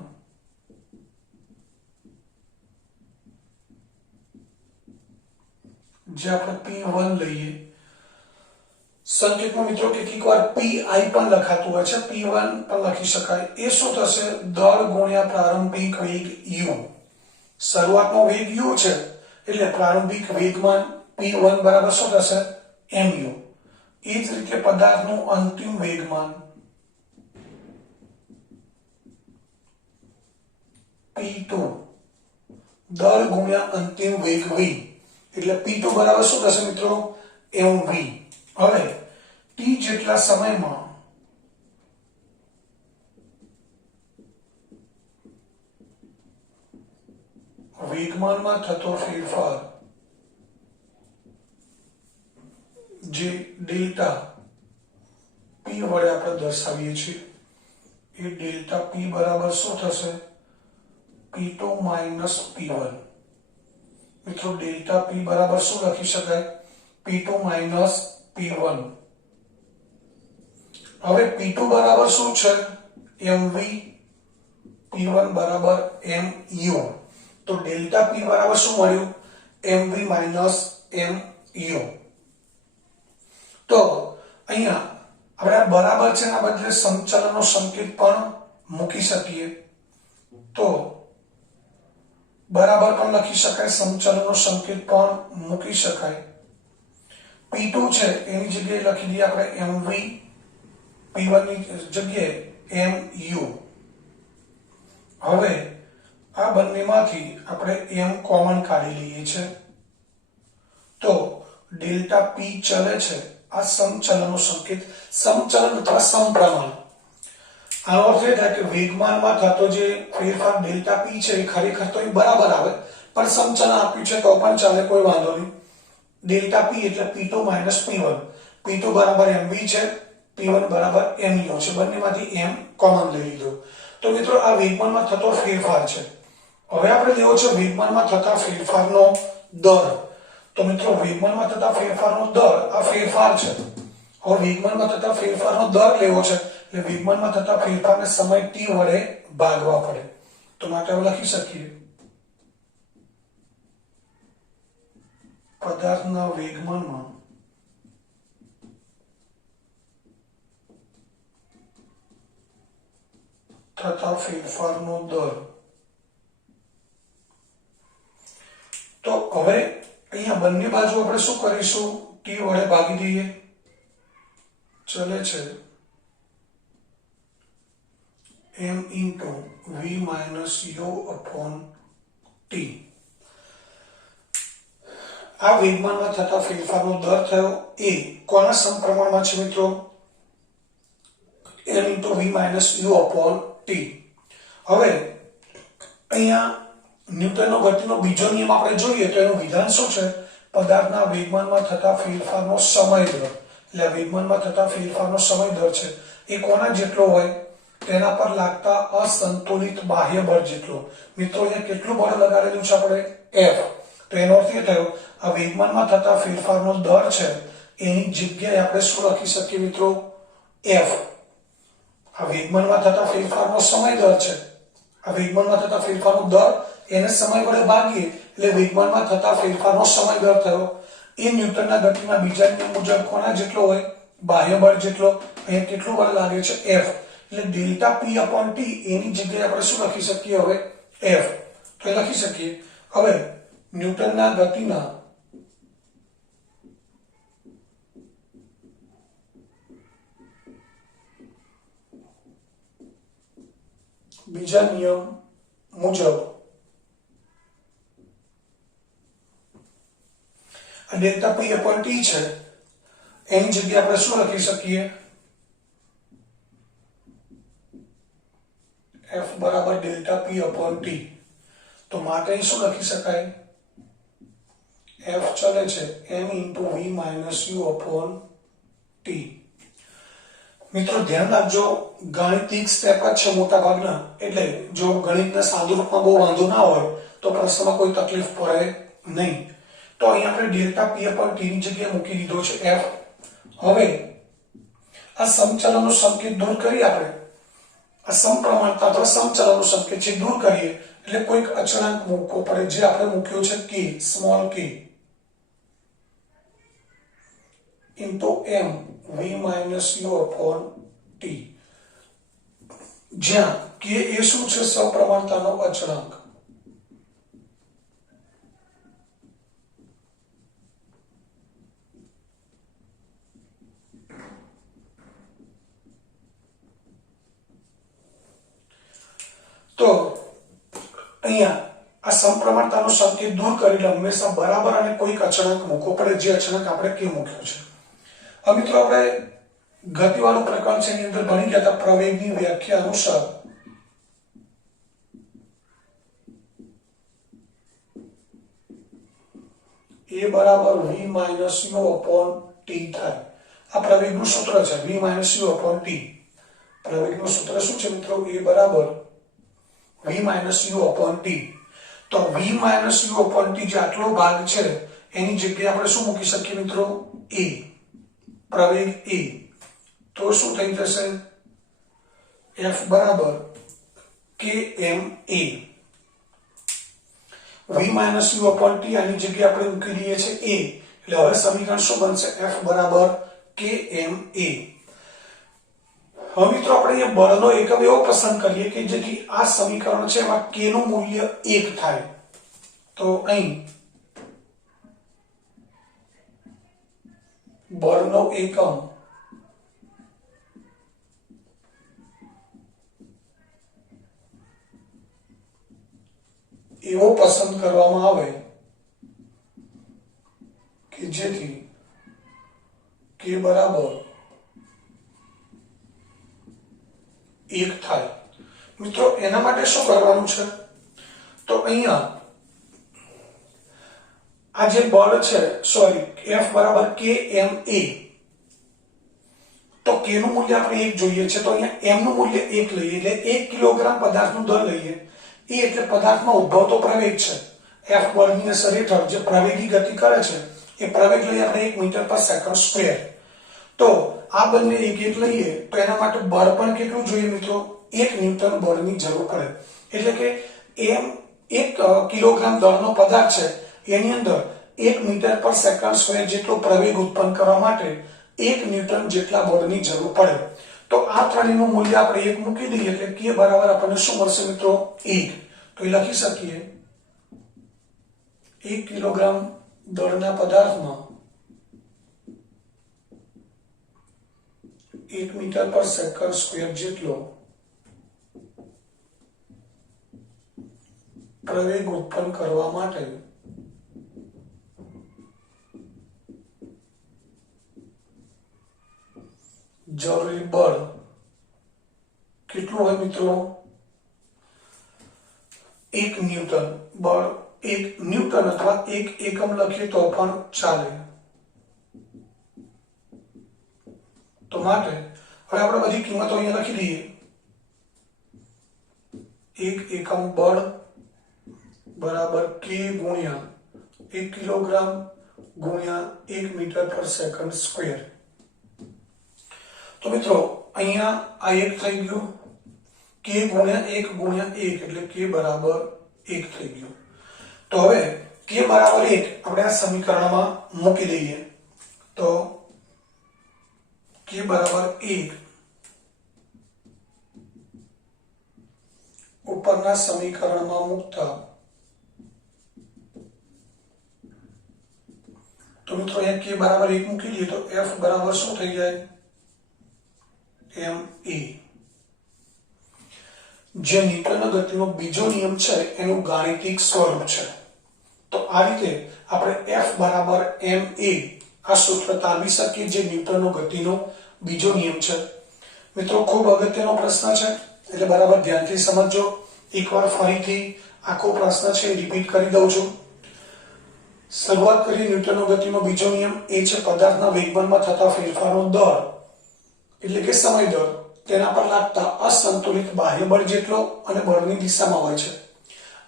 જે આપણે p1 લઈએ. સંકેતમાં મિત્રો કેટલીક વાર pi પણ લખાતું હોય છે, p1 પણ લખી શકાય. એ શું થશે? દળ ગુણ્યા પ્રારંભિક વેગ u. શરૂઆતનો વેગ u છે એટલે પ્રારંભિક વેગમાન p1 બરાબર શું થશે? mu. એ જ રીતે પદાર્થનું અંતિમ વેગમાન p2 દળ ગુણ્યા અંતિમ વેગ v એટલે p2 બરાબર શું થશે મિત્રો? mv. હવે t જેટલા સમયમાં વેગમાનમાં થતો ફેરફાર જે ડેલ્ટા p વડે આપણે દર્શાવીએ છીએ એ ડેલ્ટા p બરાબર શું થશે? p2 p1. મિત્રો ડેલ્ટા p બરાબર શું લખી શકાય? p2 p1. હવે p2 બરાબર શું છે? mv. p1 બરાબર mu. તો ડેલ્ટા p બરાબર શું મળ્યું? mv mu. તો અહીંયા આપણે બરાબર છે ના બદલે સંચલનનો સંકેત પણ મૂકી શકીએ. તો બરાબર પણ લખી શકાય, સંચલનનો સંકેત પણ મૂકી શકાય. p2 છે એની જગ્યાએ લખી દઈએ આપણે mv, p1 ની જગ્યાએ mu. હવે આ બંનેમાંથી આપણે m કોમન કાઢી લઈએ છે તો ડેલ્ટા p ચલે છે. આ સમચલનનો સંકેત, સમચલન અથવા સમપ્રમાણ. આનો અર્થ એ થાય કે વેગમાનમાં થતો જે ફેરફાર ડેલ્ટા p છે એ ખરેખર તો એ બરાબર આવે પણ સમચલન આપ્યું છે તો પણ ચાલે, કોઈ વાંધો નહીં. ડેલ્ટા p એટલે p2 p1. p2 બરાબર mv છે, p1 બરાબર mu છે. બંનેમાંથી m કોમન લઈ લીધો. તો મિત્રો આ વેગમાનમાં થતો ફેરફાર છે હવે આપણે લેવો છે વેગમાનમાં થતા ફેરફારનો દર. તો મિત્રો વેગમાનમાં થતા ફેરફારનો દર આ ફેરફાર છે. હવે વેગમાનમાં થતા ફેરફારનો દર લેવો છે એટલે વેગમાનમાં થતા ફેરફારને સમય t વડે ભાગવા પડે. તો માટે આપણે લખી શકીએ પદાર્થના વેગમાનમાં થતા ફેરફારનો દર. તો હવે અહીંયા બંને બાજુ આપણે શું કરીશું? t વડે ભાગી દઈએ. ચલે છે m into v minus u upon t. આ વેગમાનમાં થતા ફેરફારનો દર થયો એ કોના સમપ્રમાણમાં છે મિત્રો? m into v minus u upon t. હવે અહીંયા ન્યૂટનનો ગતિનો બીજો નિયમ આપણે જોઈએ તો એનું વિધાન શું છે? પદાર્થના વેગમાનમાં થતા ફેરફારનો સમય દર. એટલે વેગમાનમાં થતા ફેરફારનો સમય દર છે એ કોના જેટલો હોય? તેના પર લાગતા અસંતુલિત બાહ્ય બળ જેટલો. મિત્રો અહીંયા કેટલું બળ લગાડેલું છે આપણે? F. તો એનો અર્થ એ થયો આ વેગમાનમાં થતા ફેરફારનો દર છે એની જગ્યાએ આપણે શું લખી શકીએ મિત્રો? F. આ વેગમાનમાં થતા ફેરફારનો સમય દર છે. આ વેગમાનમાં થતા ફેરફારનો દર એને સમય વડે ભાગીએ એટલે વેગમાનમાં થતા ફેરફારનો સમય દર થયો. એ ન્યૂટનના ગતિના બીજા નિયમ મુજબ કોના જેટલો હોય? બાહ્ય બળ જેટલો. અહીંયા કેટલું બળ લાગે છે? F. એટલે ડેલ્ટા p upon t એની જગ્યાએ આપણે શું લખી શકીએ હવે? F. તો એ લખી શકીએ. હવે ન્યૂટનના ગતિના બીજા નિયમ મુજબ આ ડેલ્ટા p upon t છે એની જગ્યાએ આપણે શું લખી શકીએ? F બરાબર ડેલ્ટા p upon t. તો માટે શું લખી શકાય? F ચલે છે m into v minus u upon t. મિત્રો ધ્યાન રાખજો ગાણિતિક સ્ટેપ જ છે મોટા ભાગના, એટલે જો ગણિતના સાદું રૂપમાં બહુ વાંધો ના હોય તો પ્રશ્નમાં કોઈ તકલીફ પડે નહીં. તો અહીં આપણે ડેલ્ટા p upon t ની જગ્યાએ મૂકી દીધો છે F. હવે આ સમચલનનો સંકેત દૂર કરી આપણે આ સમપ્રમાણતા અથવા સમચલનનો સંકેત છે દૂર કરીએ એટલે કોઈક અચળાંક મૂકવો પડે જે આપણે મૂક્યો છે k, small k into m v minus u upon t. જ્યાં k એ શું છે? સપ્રમાણતાનો અચળાંક. તો અહીંયા આ સમપ્રમાણતાનો સંકેત દૂર કરીને હંમેશા બરાબર અને કોઈક અચળાંક મૂકવો પડે જે અચળાંક આપણે કે મૂક્યો છે. હવે મિત્રો આપણે ગતિવાળું પ્રકરણ છે એની અંદર ભણી ગયા હતા પ્રવેગની વ્યાખ્યા અનુસાર a બરાબર v minus u upon t થાય. આ પ્રવેગનું સૂત્ર છે v minus u upon t. પ્રવેગનું સૂત્ર શું છે મિત્રો? a બરાબર v minus u upon t. તો v minus u upon t જે આટલો ભાગ છે એની જગ્યાએ આપણે શું મૂકી શકીએ મિત્રો? a. પ્રવેગ a. તો શું થઈ જશે? F બરાબર kma. v minus u upon t આની જગ્યાએ આપણે મૂકી દઈએ છે a. એટલે હવે સમીકરણ શું બનશે? F બરાબર kma. હવે મિત્રો આપણે અહીંયા બળનો એકમ એવો પસંદ કરીએ કે જેથી આ સમીકરણ છે એમાં k નું મૂલ્ય 1 થાય. તો અહીં બળનો એકમ એવો પસંદ કરવામાં આવે કે જેથી k બરાબર 1 થાય. મિત્રો એના માટે શું કરવાનું છે? તો અહીંયા આ જે બળ છે F બરાબર kma. તો k નું મૂલ્ય આપણે 1 જોઈએ છે તો અહીંયા m નું મૂલ્ય 1 લઈએ એટલે 1 કિલોગ્રામ પદાર્થનું દળ લઈએ. એ એટલે પદાર્થમાં ઉદ્ભવતો પ્રવેગ છે એફ બળની અસર હેઠળ જે પ્રવેગી ગતિ કરે છે એ પ્રવેગ લઈએ આપણે 1 મીટર પર સેકન્ડ સ્ક્વેર. તો આ બંને એક એક લઈએ તો એના માટે બળ પણ કેટલું જોઈએ મિત્રો? 1 ન્યૂટન બળની જરૂર પડે. એટલે કે એમ 1 કિલોગ્રામ દળનો પદાર્થ છે એની અંદર 1 મીટર પર સેકન્ડ સ્ક્વેર જેટલો પ્રવેગ ઉત્પન્ન કરવા માટે 1 ન્યૂટન જેટલા બળની જરૂર પડે. તો આ ત્રણેયનું મૂલ્ય આપણે 1 મૂકી દઈએ એટલે કે બરાબર આપણને શું મળશે મિત્રો? 1. તો એ લખી શકીએ 1 કિલોગ્રામ દળના પદાર્થમાં 1 મીટર પર સેકન્ડ સ્ક્વેર જેટલો પ્રવેગ ઉત્પન્ન કરવા માટે જરૂરી બળ કેટલું હોય મિત્રો? 1 ન્યૂટન. બળ 1 ન્યૂટન અથવા 1 એકમ લખીએ તો પણ ચાલે. તો માટે હવે આપણે બધી કિંમતો અહીંયા લખી દઈએ. 1 એકમ બળ બરાબર k ગુણ્યા 1 કિલોગ્રામ ગુણ્યા 1 મીટર પર સેકન્ડ સ્ક્વેર. તો મિત્રો અહીંયા આ 1 થઈ ગયું, k ગુણ્યા 1 ગુણ્યા 1 એટલે k બરાબર 1 થઈ ગયું. તો હવે k બરાબર 1 આપણે આ સમીકરણમાં મૂકી દઈએ. તો k બરાબર 1 ઉપરના સમીકરણમાં મૂકતા તો મિત્રો અહીંયા k બરાબર 1 મૂકી દઈએ તો f બરાબર શું થઈ જાય? ma. જે ન્યૂટનનો ગતિનો બીજો નિયમ છે એનું ગાણિતિક સ્વરૂપ છે. તો આ રીતે આપણે f બરાબર ma આ સૂત્ર તારવી શકીએ જે ન્યૂટનનો ગતિનો બીજો નિયમ છે. મિત્રો ખૂબ અગત્યનો પ્રશ્ન છે એટલે બરાબર ધ્યાનથી સમજજો. એકવાર ફરીથી આખો પ્રશ્ન છે રિપીટ કરી દઉં છું. શરૂઆત કરીએ ન્યૂટનનો ગતિનો બીજો નિયમ. એ છે પદાર્થના વેગમાનમાં થતા ફેરફારનો દર એટલે કે સમય દર તેના પર લાગતા અસંતુલિત બાહ્ય બળ જેટલો અને બળની દિશામાં હોય છે.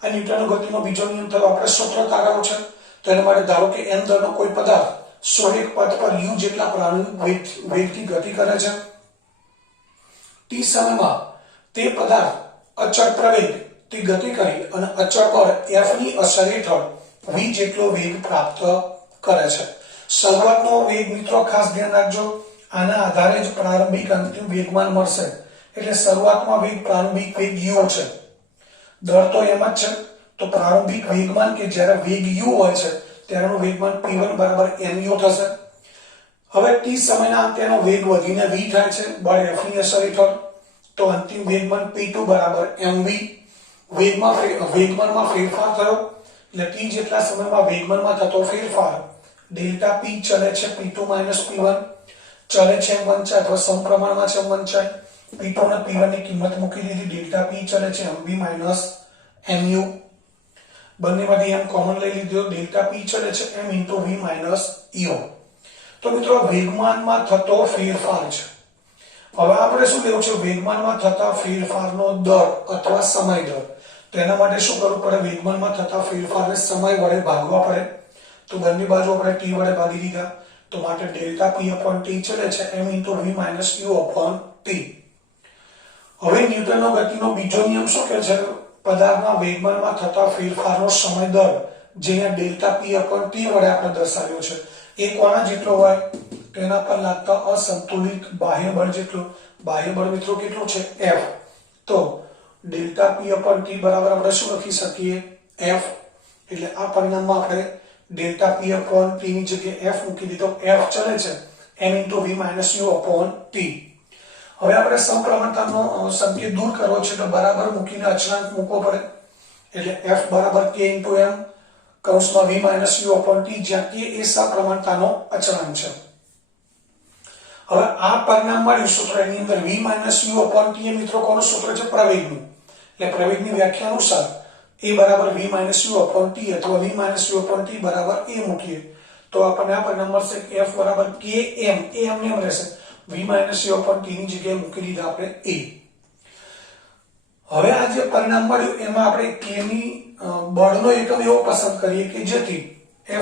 આ ન્યૂટનનો ગતિનો બીજો નિયમ થયો. આપણે સૂત્ર તારવવું છે તો એના માટે ધારો કે m દળનો કોઈ પદાર્થ સોલિડ પથ પર u જેટલા પ્રારંભિક વેગથી ગતિ કરે છે. t સમયમાં તે પદાર્થ અચળ પ્રવેગ થી ગતિ કરી અને અચળ બળ f ની અસર હેઠળ v જેટલો વેગ પ્રાપ્ત કરે છે. શરૂઆતનો વેગ મિત્રો ખાસ ધ્યાન રાખજો. આના આધારે જ પ્રારંભિક અંતિમ વેગમાન મળશે. એટલે શરૂઆતમાં વેગ પ્રારંભિક વેગ u છે. દર તો એમ જ છે. તો પ્રારંભિક વેગમાન કે જ્યારે વેગ u હોય છે ત્યારનું વેગમાન p1 બરાબર mu થશે. હવે t સમયના અંતે એનો વેગ વધીને v થાય છે બળ f ની અસર હેઠળ. તો અંતિમ વેગમાન p2 બરાબર mv. વેગમાનમાં ફેરફાર થયો એટલે t જેટલા સમયમાં વેગમાનમાં થતો ફેરફાર ડેલ્ટા p ચલે છે p2 p1 ચલે છે એમ વંચાય અથવા સમપ્રમાણમાં છે એમ વંચાય. p2 અને p1 ની કિંમત મૂકી દીધી. ડેલ્ટા p ચલે છે mv mu. બંનેમાંથી m કોમન લઈ લીધો. ડેલ્ટા p ચલે છે m * v - u. તો મિત્રો વેગમાનમાં થતો ફેરફાર છે. હવે આપણે શું લેવું છે? વેગમાનમાં થતા ફેરફારનો દર અથવા સમય દર. તો એના માટે શું કરવું પડે? વેગમાનમાં થતા ફેરફારને સમય વડે ભાગવા પડે. તો બંને બાજુ આપણે t વડે ભાગી દીધા. તો માટે ડેલ્ટા p / t ચલે છે m * v - u / t. હવે ન્યૂટનનો ગતિનો બીજો નિયમ શું કહે છે? પદાર્થના વેગમાનમાં થતા ફેરફારનો સમય દર જે અહીંયા ડેલ્ટા p / t વડે આપણે દર્શાવ્યો છે એ કોના જેટલો હોય? તેના પર લાગતા અસંતુલિત બાહ્ય બળ જેટલો. બાહ્ય બળ મિત્રો કેટલું છે? f. તો ડેલ્ટા p / t બરાબર આપણે શું લખી શકીએ? f. એટલે આ પરિણામમાં આપણે ડેલ્ટા p / t ની જગ્યાએ f મૂકી દીધો. f ચલે છે m * v - u / t. હવે આપણે સમપ્રમાણતાનો સંકેત દૂર કરવો છે તો બરાબર મૂકીને અચળાંક મૂકવો પડે. એટલે f બરાબર k * m કૌંસમાં v - u / t જ્યાં k એ સપ્રમાણતાનો અચળાંક છે. હવે આ પરિણામ મળ્યું સૂત્ર એની અંદર v - u / t એ મિત્રો કોનું સૂત્ર છે? પ્રવેગનું. એટલે પ્રવેગની વ્યાખ્યા અનુસાર a બરાબર v - u / t અથવા v - u / t બરાબર a મૂકીએ તો આપણને આ પરિણામ મળશે કે f બરાબર km. એ એમ રહેશે. v - u / t ની જગ્યાએ મૂકી દીધા આપણે a. હવે આ જે પરિણામ મળ્યું એમાં આપણે k ની બળનો એકમ એવો પસંદ કરીએ કે જેથી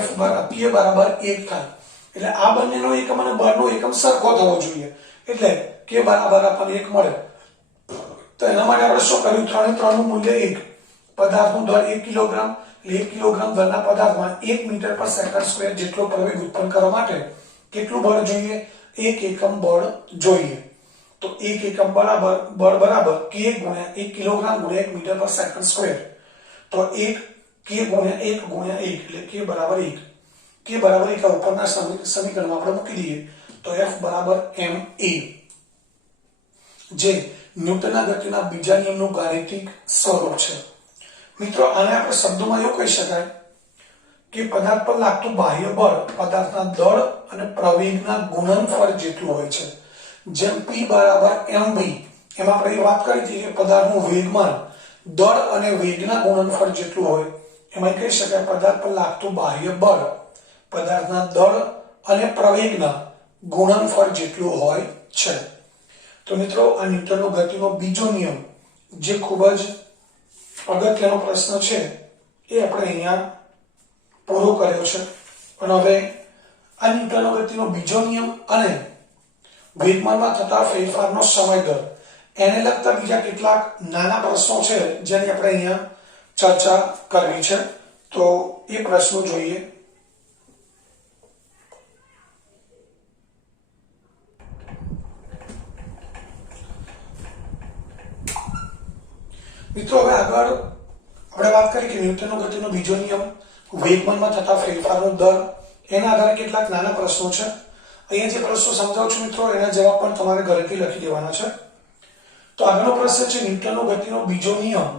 F બરાબર K બરાબર 1 થાય. એટલે આ બંનેનો એકમ અને બળનો એકમ સરખો થવો જોઈએ. એટલે K બરાબર આપણને 1 મળે. તો એના માટે આપણે શું કર્યું? 3 નું મૂલ્ય 1. પદાર્થનું દળ 1 કિલોગ્રામ. એટલે 1 કિલોગ્રામ દળના પદાર્થમાં 1 મીટર પર સેકન્ડ સ્ક્વેર જેટલો પ્રવેગ ઉત્પન્ન કરવા માટે કેટલું બળ જોઈએ? 1 એકમ બળ જોઈએ. તો 1 એકમ બળ બરાબર K ગુણ્યા 1 કિલોગ્રામ ગુણ્યા 1 મીટર પર સેકન્ડ સ્ક્વેર. તો 1 K ગુણ્યા 1 ગુણ્યા 1 એટલે K બરાબર 1. K બરાબર 1 ઉપરના સમીકરણમાં આપણે મૂકી દઈએ તો F બરાબર ma, જે ન્યૂટનના ગતિના બીજા નિયમનું ગાણિતિક સ્વરૂપ છે. મિત્રો આને આપણે શબ્દોમાં એવું કહી શકાય કે પદાર્થ પર લાગતું બાહ્ય બળ પદાર્થના દળ અને પ્રવેગના ગુણનફળ જેટલું હોય છે. જેમ P બરાબર mv, એમાં આપણે વાત કરી હતી કે પદાર્થનું વેગમાન દળ અને વેગના ગુણનફળ જેટલું હોય. એમાં કહી શકાય પદાર્થ પર લાગતું બાહ્ય બળ પદાર્થના દળ અને પ્રવેગના ગુણનફળ જેટલું હોય છે. તો મિત્રો આ ન્યૂટનનો ગતિનો બીજો નિયમ, જે ખૂબ જ અગત્યનો પ્રશ્ન છે, એ આપણે અહીંયા પૂરો કર્યો છે. પણ હવે આ ન્યૂટનનો ગતિનો બીજો નિયમ અને વેગમાનમાં થતા ફેરફારનો સમય દર, એને લગતા બીજા કેટલાક નાના પ્રશ્નો છે જેની આપણે અહીંયા ચર્ચા કરવી છે. તો એ પ્રશ્નો જોઈએ. મિત્રો હવે આગળ આપણે વાત કરી કે ન્યૂટનનો ગતિનો બીજો નિયમ, વેગમાનમાં થતા ફેરફારનો દર, એના આધારે કેટલાક નાના પ્રશ્નો છે. અહીંયા જે પ્રશ્નો સમજાવું છું મિત્રો, એના જવાબ પણ તમારે ઘરેથી લખી દેવાના છે. તો આગળનો પ્રશ્ન છે નીચેનો ગતિનો બીજો નિયમ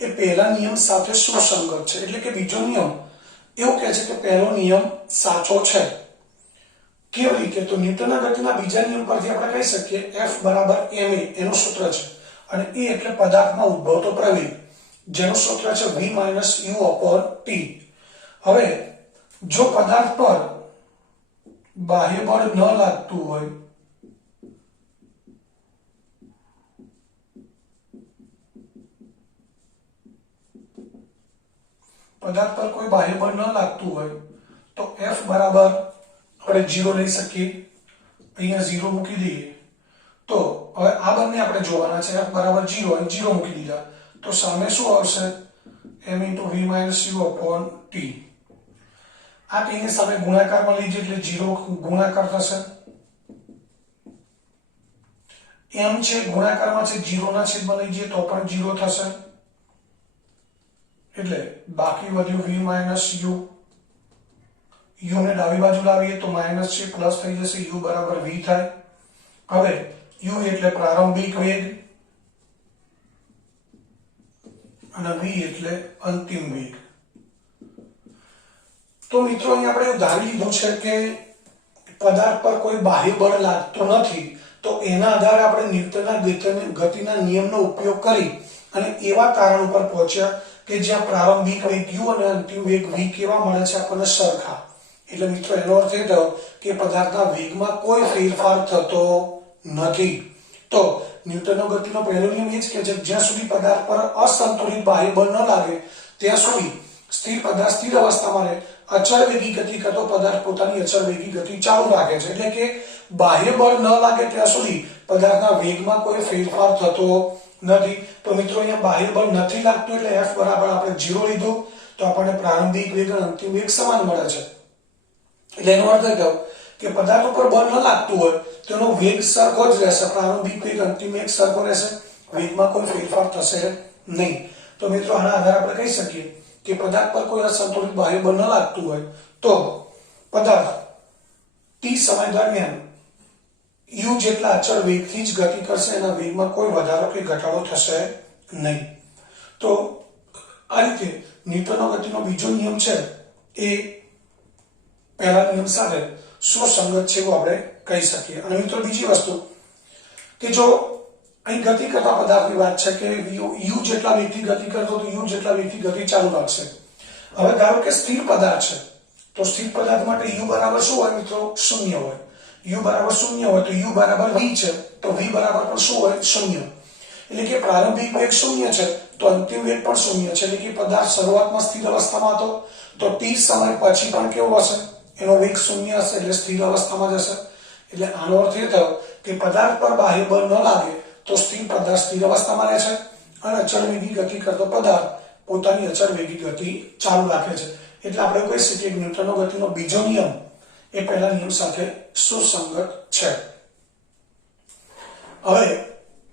એ પહેલા નિયમ સાથે સુસંગત છે. એટલે કે બીજો નિયમ એવું કહે છે કે પહેલો નિયમ સાચો છે. કેવી રીતે? તો ન્યૂટનના ગતિના બીજા નિયમ પરથી આપણે કહી શકીએ F બરાબર ma એનું સૂત્ર છે, અને E એટલે પદાર્થમાં ઉદ્ભવતો પ્રવેગ, જેનું સૂત્ર છે v - u/t. હવે જો પદાર્થ પર બાહ્ય બળ ન લાગતું હોય, પદાર્થ પર કોઈ બાહ્ય બળ ન લાગતું હોય તો F બરાબર આપણે 0 લઈ શકીએ. અહીંયા 0 મૂકી દઈએ. તો હવે આ બંને આપણે જોવાના છે. F બરાબર 0 અને 0 મૂકી દીધા તો સામે શું આવશે? m * v - u/t. આ t ને સામે ગુણાકારમાં લઈ જઈએ એટલે 0 ગુણાકાર થશે. m છે ગુણાકારમાં છે, 0 ના છેદમાં લઈ જઈએ તો પણ 0 થશે. એટલે બાકી વધ્યું v - u. u ને ડાબી બાજુ લાવીએ તો માઈનસ છે, પ્લસ થઈ જશે, u બરાબર v થાય. હવે u એટલે પ્રારંભિક વેગ અને v એટલે અંતિમ વેગ. તો મિત્રો અહીં આપણે ધારી લીધું છે કે પદાર્થ પર કોઈ બાહ્ય બળ લાગતું નથી, તો એના આધારે આપણે ન્યૂટનના ગતિના નિયમનો ઉપયોગ કરી અને એવા તારણ ઉપર પહોંચ્યા કે જ્યાં પ્રારંભિક વેગ u અને અંતિમ વેગ v કેવા મળે છે આપણને સરખા. એટલે મિત્રો એનો અર્થ એ થયો કે પદાર્થના વેગમાં કોઈ ફેરફાર થતો નથી. તો ન્યૂટનનો ગતિનો પહેલો નિયમ એ જ કે જ્યાં સુધી પદાર્થ પર અસંતુલિત બાહ્ય બળ ન લાગે ત્યાં સુધી સ્થિર પદાર્થ સ્થિર અવસ્થામાં રહે. અચળ વેગી ગતિ કરતો પદાર્થ પોતાની અચળ વેગી ગતિ ચાલુ રાખે છે. એટલે કે બાહ્ય બળ ન લાગે ત્યાં સુધી પદાર્થના વેગમાં કોઈ ફેરફાર થતો નથી. તો મિત્રો અહીંયા બાહ્ય બળ નથી લાગતું એટલે F બરાબર આપણે 0 લીધું તો આપણને પ્રારંભિક વેગ અને અંતિમ વેગ સમાન મળે છે. એટલે એનો અર્થ એ થયો કે પદાર્થ ઉપર બળ ન લાગતું હોય તો એનો વેગ સરખો જ રહેશે, પ્રારંભિક વેગ અંતિમ વેગ સરખો રહેશે, વેગમાં કોઈ ફેરફાર થશે નહીં. તો મિત્રો આના આધારે આપણે કહી શકીએ કે પદાર્થ પર કોઈ અસંતુલિત બાહ્ય બળ ન લાગતું હોય તો પદાર્થ t સમય દરમિયાન u જેટલા અચળ વેગથી જ ગતિ કરશે, એના વેગમાં કોઈ વધારો કે ઘટાડો થશે નહીં. તો આ રીતે ન્યૂટનનો ગતિનો બીજો નિયમ છે એ પહેલા નિયમ સાથે સુસંગત છે એવું આપણે કહી શકીએ. અને મિત્રો બીજી વસ્તુ કે જો અહીં ગતિ કરતા પદાર્થની વાત છે કે u જેટલા વેગથી ગતિ કરતો તો u જેટલા વેગથી ગતિ ચાલુ રાખશે. હવે ધારો કે સ્થિર પદાર્થ છે તો સ્થિર પદાર્થ માટે u બરાબર શું હોય મિત્રો? 0 હોય. u બરાબર 0 હોય તો u બરાબર v છે તો v બરાબર પણ શું હોય? 0. એટલે કે પ્રારંભિક વેગ શૂન્ય છે તો અંતિમ વેગ પણ શૂન્ય છે, એટલે કે પદાર્થ શરૂઆતમાં સ્થિર અવસ્થામાં હતો તો t સમય પછી પણ કેવો હશે, એનો વેગ શૂન્ય હશે, એટલે સ્થિર અવસ્થામાં જ હશે. એટલે આનો અર્થ એ થયો કે પદાર્થ પર બાહ્ય બળ ન લાગે તો સ્થિર પદાર્થ સ્થિર અવસ્થામાં રહે છે અને અચળ વેગી ગતિ કરતો પદાર્થ પોતાની અચળ વેગી ગતિ ચાલુ રાખે છે. એટલે આપણે કહી શકીએ કે ન્યૂટનનો ગતિનો બીજો નિયમ એ પહેલા નિયમ સાથે સુસંગત છે. હવે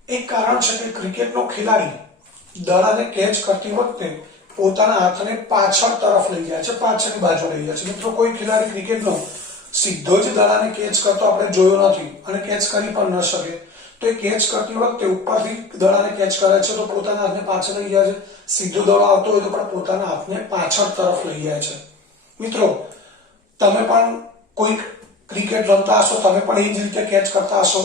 એક કારણ છે કે ક્રિકેટનો ખેલાડી દડાને કેચ કરતી વખતે પોતાના હાથને પાછળ તરફ લઈ જાય છે, પાછળની બાજુ લઈ જાય છે. મિત્રો કોઈ ખેલાડી ક્રિકેટનો સીધો જ દડાને કેચ કરતો આપણે જોયો નથી અને કેચ કરી પણ ન શકે. તો એ કેચ કરતી વખતે ઉપરથી દડાને કેચ કરે છે તો પોતાના હાથને પાછળ લઈ જાય છે, સીધો દડો આવતો હોય તો પણ પોતાના હાથને પાછળ તરફ લઈ જાય છે. મિત્રો તમે પણ કોઈ ક્રિકેટ રમતા હશો, તમે પણ એ જ રીતે કેચ કરતા હશો.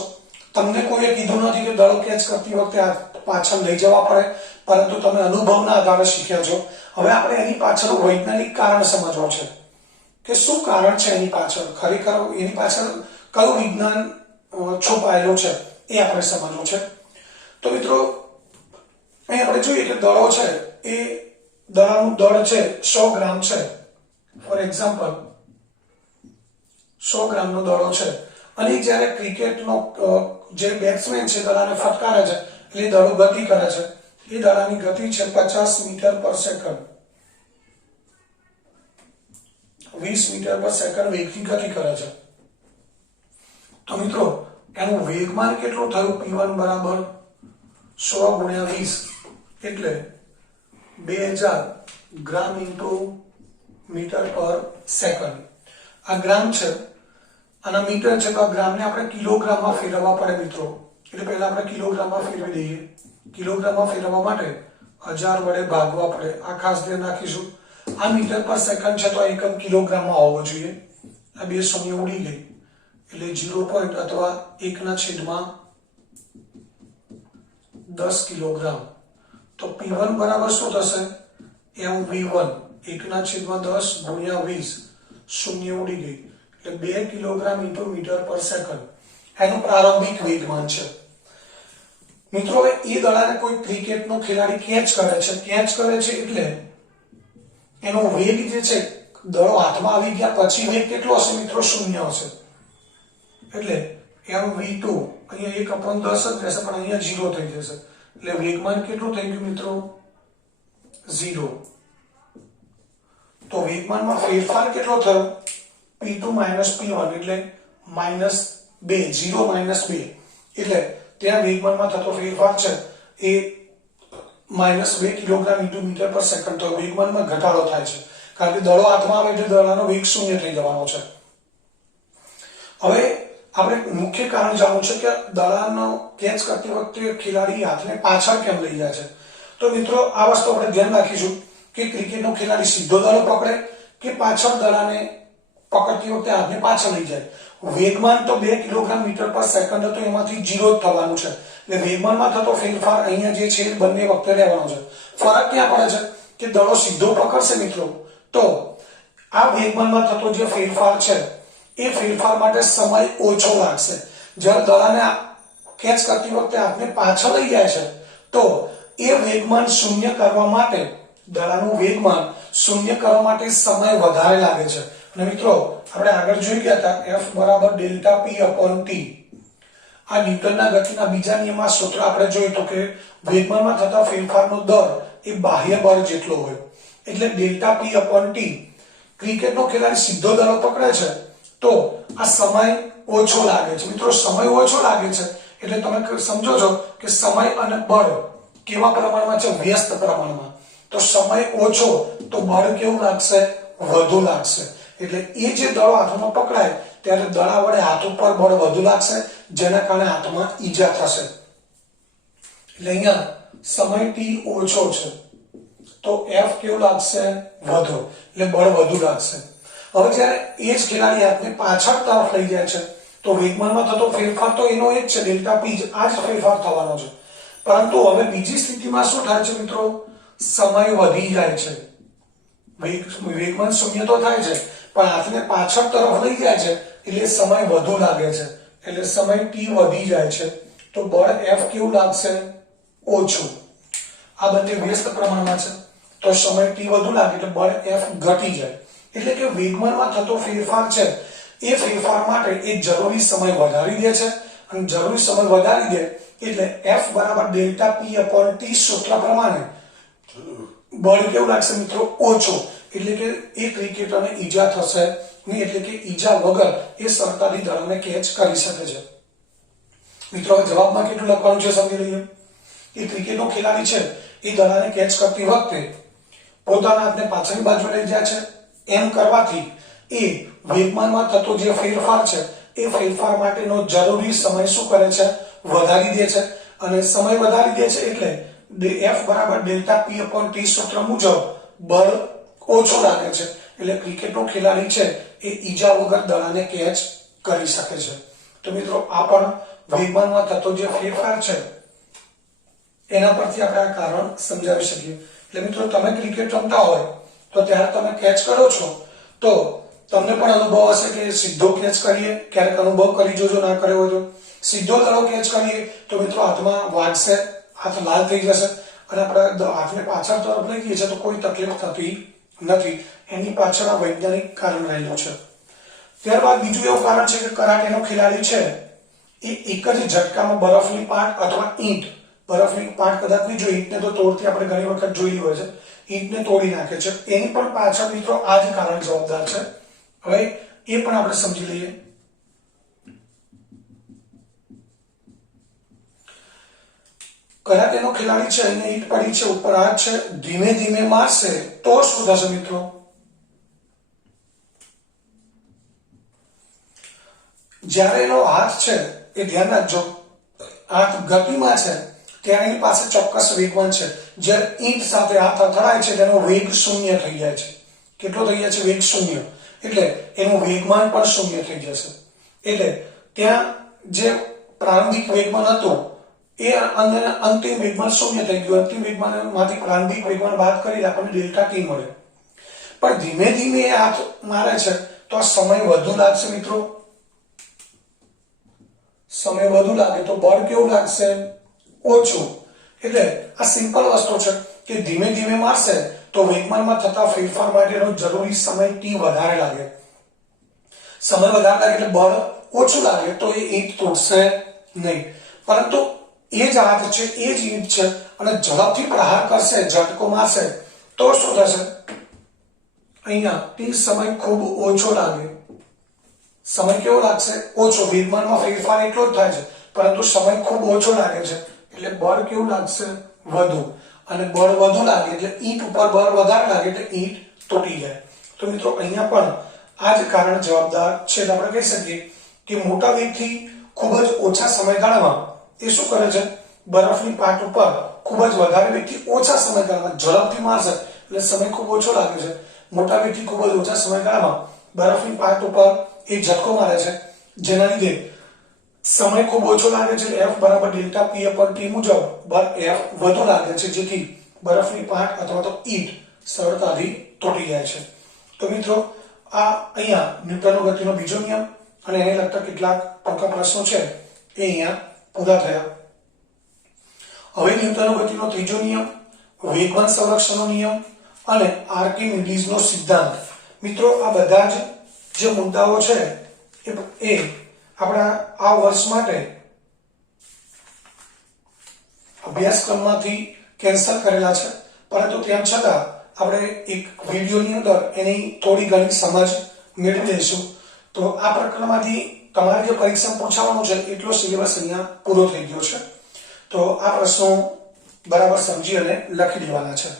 તમને કોઈએ કીધું નથી કે દડો કેચ કરતી વખતે હાથ પાછળ લઈ જવા પડે, પરંતુ તમે અનુભવના આધારે શીખ્યા છો. હવે આપણે એની પાછળ વૈજ્ઞાનિક કારણ સમજવો છે કે શું કારણ છે એની પાછળ, ખરેખર એની પાછળ કયું વિજ્ઞાન છુપાયેલું છે એ આપણે સમજવું છે. તો મિત્રો અહીં આપણે જોઈએ કે દડો છે એ દડાનું દળ છે 100 ગ્રામ છે. ફોર એક્ઝામ્પલ 100 ગ્રામનો દડો છે અને જ્યારે ક્રિકેટનો જે બેટ્સમેન છે દડાને ફટકારે છે એટલે દડો ગતિ કરે છે. એ દડાની ગતિ છે 50 metre per second, 20 metre per second વેગથી ગતિ કરે છે. તો મિત્રો એનું વેગમાન કેટલું થયું, p1 બરાબર 100 ગુણ્યા 20 એટલે 2000 ગ્રામ ઇન્ટુ મીટર પર સેકન્ડ. આ ગ્રામ છે અને મીટર છે તો આ ગ્રામને આપણે કિલોગ્રામમાં ફેરવવા પડે મિત્રો. એટલે પહેલા આપણે કિલોગ્રામમાં ફેરવી દઈએ. કિલોગ્રામમાં ફેરવવા માટે 1000 વડે ભાગવા પડે, આ ખાસ ધ્યાન રાખીશું. આ મીટર પર સેકન્ડ છે તો એકમ કિલોગ્રામમાં હોવો જોઈએ. આ બે શૂન્ય ઉડી ગઈ એટલે 0. અથવા 1/10 કિલોગ્રામ. તો p1 બરાબર શું થશે, mv1 1/10 ગુણ્યા 20, શૂન્ય ઉડી ગઈ એટલે 2 kilogram into metre per second એનું પ્રારંભિક વેગમાન છે. મિત્રો એ દડાને કોઈ ક્રિકેટનો ખેલાડી કેચ કરે છે એટલે એનો વેગ જે છે દડો હાથમાં આવી ગયા પછી વેગ કેટલો હશે મિત્રો, શૂન્ય હશે. એટલે mv2 અહીંયા 1/10 જ રહેશે પણ અહીંયા 0 થઈ જશે એટલે વેગમાન કેટલું થઈ ગયું મિત્રો, 0. તો વેગમાનમાં ફેરફાર કેટલો થયો, p2 p1 એટલે -2, 0 -2 એટલે ત્યાં વેગમાનમાં થતો ફેરફાર છે એ -2 kilogram into metre per second. તો વેગમાનમાં ઘટાડો થાય છે કારણ કે દડો હાથમાં આવે એટલે દડાનો વેગ શૂન્ય થઈ જવાનો છે. હવે આપણે મુખ્ય કારણ જાણવું છે કે દડાનો કેચ કરતી વખતે ખેલાડી હાથને પાછળ કેમ લઈ જાય છે. તો મિત્રો આ વસ્તુ આપણે ધ્યાન રાખીશું કે ક્રિકેટનો ખેલાડી સીધો દડો પકડે કે પાછળ દડાને પકડતી વખતે હાથને પાછળ લઈ જાય. વેગમાન તો 2 કિલોગ્રામ મીટર પર સેકન્ડ હતો એમાંથી 0 જ થવાનું છે એટલે વેગમાનમાં થતો ફેરફાર અહીંયા જે છે બંને વખતે રહેવાનો છે. ફરક ક્યાં પડે છે કે દડો સીધો પકડશે મિત્રો તો આ વેગમાનમાં થતો જે ફેરફાર છે એ ફેરફાર માટે સમય ઓછો લાગશે. જ્યારે દડાને કેચ કરતી વખતે હાથને પાછળ લઈ જાય છે તો એ વેગમાન શૂન્ય કરવા માટે દડાનું વેગમાન શૂન્ય કરવા માટે સમય વધારે લાગે છે. અને મિત્રો આપણે આગળ જોઈ ગયા હતા F બરાબર ડેલ્ટા P અપોન T. આ ન્યૂટનના ગતિના બીજા નિયમમાં સૂત્ર આપણે જોયું તો કે વેગમાનમાં થતા ફેરફારનો દર એ બાહ્ય બળ જેટલો હોય એટલે ડેલ્ટા P અપોન T. ક્રિકેટનો ખેલાડી સીધો દડો પકડે છે તો આ સમય ઓછો લાગે છે. મિત્રો સમય ઓછો લાગે છે એટલે તમે સમજો છો કે સમય અને બળ કેવા પ્રમાણમાં છે, વ્યસ્ત પ્રમાણમાં. તો સમય ઓછો તો બળ કેવું લાગશે, વધુ લાગશે. એટલે એ જે દડો હાથમાં પકડાય ત્યારે દડા વડે હાથ ઉપર બળ વધુ લાગશે જેના કારણે હાથમાં ઈજા થશે. એટલે અહીંયા સમય t ઓછો છે તો F કેવું લાગશે, વધુ, એટલે બળ વધુ લાગશે. હવે જ્યારે એ જ ખેલાડી હાથને પાછળ તરફ લઈ જાય છે તો વેગમાનમાં થતો ફેરફાર તો એનો એ જ છે, ડેલ્ટા P જ આ જ ફેરફાર થવાનો છે. પરંતુ હવે બીજી સ્થિતિમાં શું થાય છે મિત્રો, સમય વધી જાય છે. વેગમાન શૂન્ય તો થાય છે પણ હાથને પાછળ તરફ લઈ જાય છે એટલે સમય વધુ લાગે છે એટલે સમય t વધી જાય છે તો બળ F કેવું લાગશે, ઓછું. આ બંને વ્યસ્ત પ્રમાણમાં છે તો સમય t વધુ લાગે એટલે બળ F ઘટી જાય. એટલે કે વેગમાનમાં થતો ફેરફાર છે એ ફેરફાર માટે એ જરૂરી સમય વધારી દે છે અને જરૂરી સમય વધારી દે એટલે F બરાબર ડેલ્ટા P upon T સૂત્ર પ્રમાણે બળ કેવું લાગશે મિત્રો? ઓછું. એટલે કે એ ક્રિકેટરને ઈજા થશે નહીં, એટલે કે ઈજા વગર એ સરકારી દળને કેચ કરી શકે છે. મિત્રો હવે જવાબમાં કેટલું લખવાનું છે સમજી લઈએ. એ ક્રિકેટનો ખેલાડી છે એ દડાને કેચ કરતી વખતે પોતાના હાથને પાછળની બાજુ લઈ જાય છે. એમ કરવાથી એ વેગમાનમાં થતો જે ફેરફાર છે એ ફેરફાર માટેનો જરૂરી સમય શું કરે છે? વધારી દે છે. અને સમય વધારી દે છે એટલે F બરાબર ડેલ્ટા P upon T સૂત્ર મુજબ બળ ઓછું લાગે છે. એટલે ક્રિકેટનો ખેલાડી છે એ ઈજા વગર દડાને કેચ કરી શકે છે. તો મિત્રો આ પણ વેગમાનમાં થતો જે ફેરફાર છે એના પરથી આપણે આ કારણ સમજાવી શકીએ. એટલે મિત્રો તમે ક્રિકેટ રમતા હોય તો ત્યારે તમે કેચ કરો છો તો તમને પણ અનુભવ હશે કે સીધો કેચ કરીએ, ક્યારેક અનુભવ કરી જોજો, ના કર્યો હોય તો સીધો દડો કેચ કરીએ તો મિત્રો હાથમાં વાગશે, હાથ લાલ થઈ જશે અને આપણે હાથને પાછળ તરફ લઈ જઈએ તો કોઈ તકલીફ થતી નથી. એની પાછળ આ વૈજ્ઞાનિક કારણ રહેલું છે. ત્યારબાદ બીજું એવું કારણ છે કે કરાટેનો ખેલાડી છે એ એક જ ઝટકામાં બરફની પાટ અથવા ઈંટ, બરફની પાટ કદાચ નહીં જોઈ, ઈંટને તો તોડતી આપણે ઘણી વખત જોઈ હોય છે, ઈંટને તોડી નાખે છે. એની પણ પાછળ મિત્રો આ જ કારણ જવાબદાર છે. હવે એ પણ આપણે સમજી લઈએ. કરાટેનો ખેલાડી છે એને ઈંટ પડી છે, ઉપર હાથ છે, ધીમે ધીમે મારશે તો શું થશે મિત્રો? જ્યારે એનો હાથ છે એ ધ્યાન રાખજો, હાથ ગતિમાં છે ત્યારે એની પાસે ચોક્કસ વેગમાન છે. જ્યારે ઈંટ સાથે હાથ અથડાય છે તેનો વેગ શૂન્ય થઈ જાય છે. કેટલો થઈ જાય છે? વેગ શૂન્ય. એટલે એનું વેગમાન પણ શૂન્ય થઈ જશે. એટલે ત્યાં જે પ્રારંભિક વેગમાન હતો એ અંતિમ વેગમાન શૂન્ય થઈ ગયું. અંતિમ વેગમાનમાંથી પ્રારંભિક વેગમાન બાદ કરી આપણને ડેલ્ટા t મળે. પણ ધીમે ધીમે હાથ મારે છે તો આ સમય વધુ લાગશે મિત્રો. સમય વધુ લાગે તો બળ કેવું લાગશે? ઓછું. એટલે આ સિમ્પલ વસ્તુ છે કે ધીમે ધીમે મારશે તો વેગમાનમાં થતા ફેરફાર માટેનો જરૂરી સમય t વધારે લાગે. સમય વધારે લાગે એટલે બળ ઓછું લાગે તો એ ઈંટ તૂટશે નહીં. પરંતુ એ જ હાથ છે, એ જ ઈંટ છે અને ઝડપથી પ્રહાર કરશે, ઝટકો મારશે તો શું થશે? અહીંયા t સમય ખૂબ ઓછો લાગે. સમય કેવો લાગશે? ઓછો. વેગમાનમાં ફેરફાર એટલો જ થાય છે પરંતુ સમય ખૂબ ઓછો લાગે છે એટલે બળ કેવું લાગશે? વધુ. અને બળ વધુ લાગે એટલે ઈંટ ઉપર બળ વધારે લાગે એટલે ઈંટ તૂટી જાય. તો મિત્રો અહીંયા પણ આ જ કારણ જવાબદાર છે. આપણે કહી શકીએ કે મોટા વેગથી ખૂબ જ ઓછા સમયગાળામાં એ શું કરે છે? બરફની પાટ ઉપર ખૂબ જ વધારે વેગથી ઓછા સમયગાળામાં ઝડપથી મારશે એટલે સમય ખૂબ ઓછો લાગે છે. મોટા વેગથી ખૂબ જ ઓછા સમયગાળામાં બરફની પાટ ઉપર એ ઝટકો મારે છે જેના લીધે સમય ખૂબ ઓછો લાગે છે. F બરાબર ડેલ્ટા P upon T મુજબ બળ F વધુ લાગે છે જેથી બરફની પાટ અથવા તો ઈંટ સરળતાથી તૂટી જાય છે. તો મિત્રો આ અહીંયા ન્યૂટનનો ગતિનો બીજો નિયમ અને એને લગતા કેટલાક ટૂંકા પ્રશ્નો છે એ અહીંયા પૂરા થયા. હવે ન્યૂટનનો ગતિનો ત્રીજો નિયમ, વેગમાન સંરક્ષણનો નિયમ અને આર્કિમિડીઝનો સિદ્ધાંત. મિત્રો આ બધા જ જે મુદ્દાઓ છે એ આપણા આ વર્ષ માટે અભ્યાસક્રમમાંથી કેન્સલ કરેલા છે, પરંતુ તેમ છતાં આપણે એક વિડીયોની અંદર એની થોડી ઘણી સમજ મેળવી લઈશું. તો આ પ્રકરણમાંથી તમારે જે પરીક્ષા પૂછાવાનું છે એટલો સિલેબસ અહીંયા પૂરો થઈ ગયો છે. તો આ પ્રશ્નો બરાબર સમજી અને લખી દેવાના છે.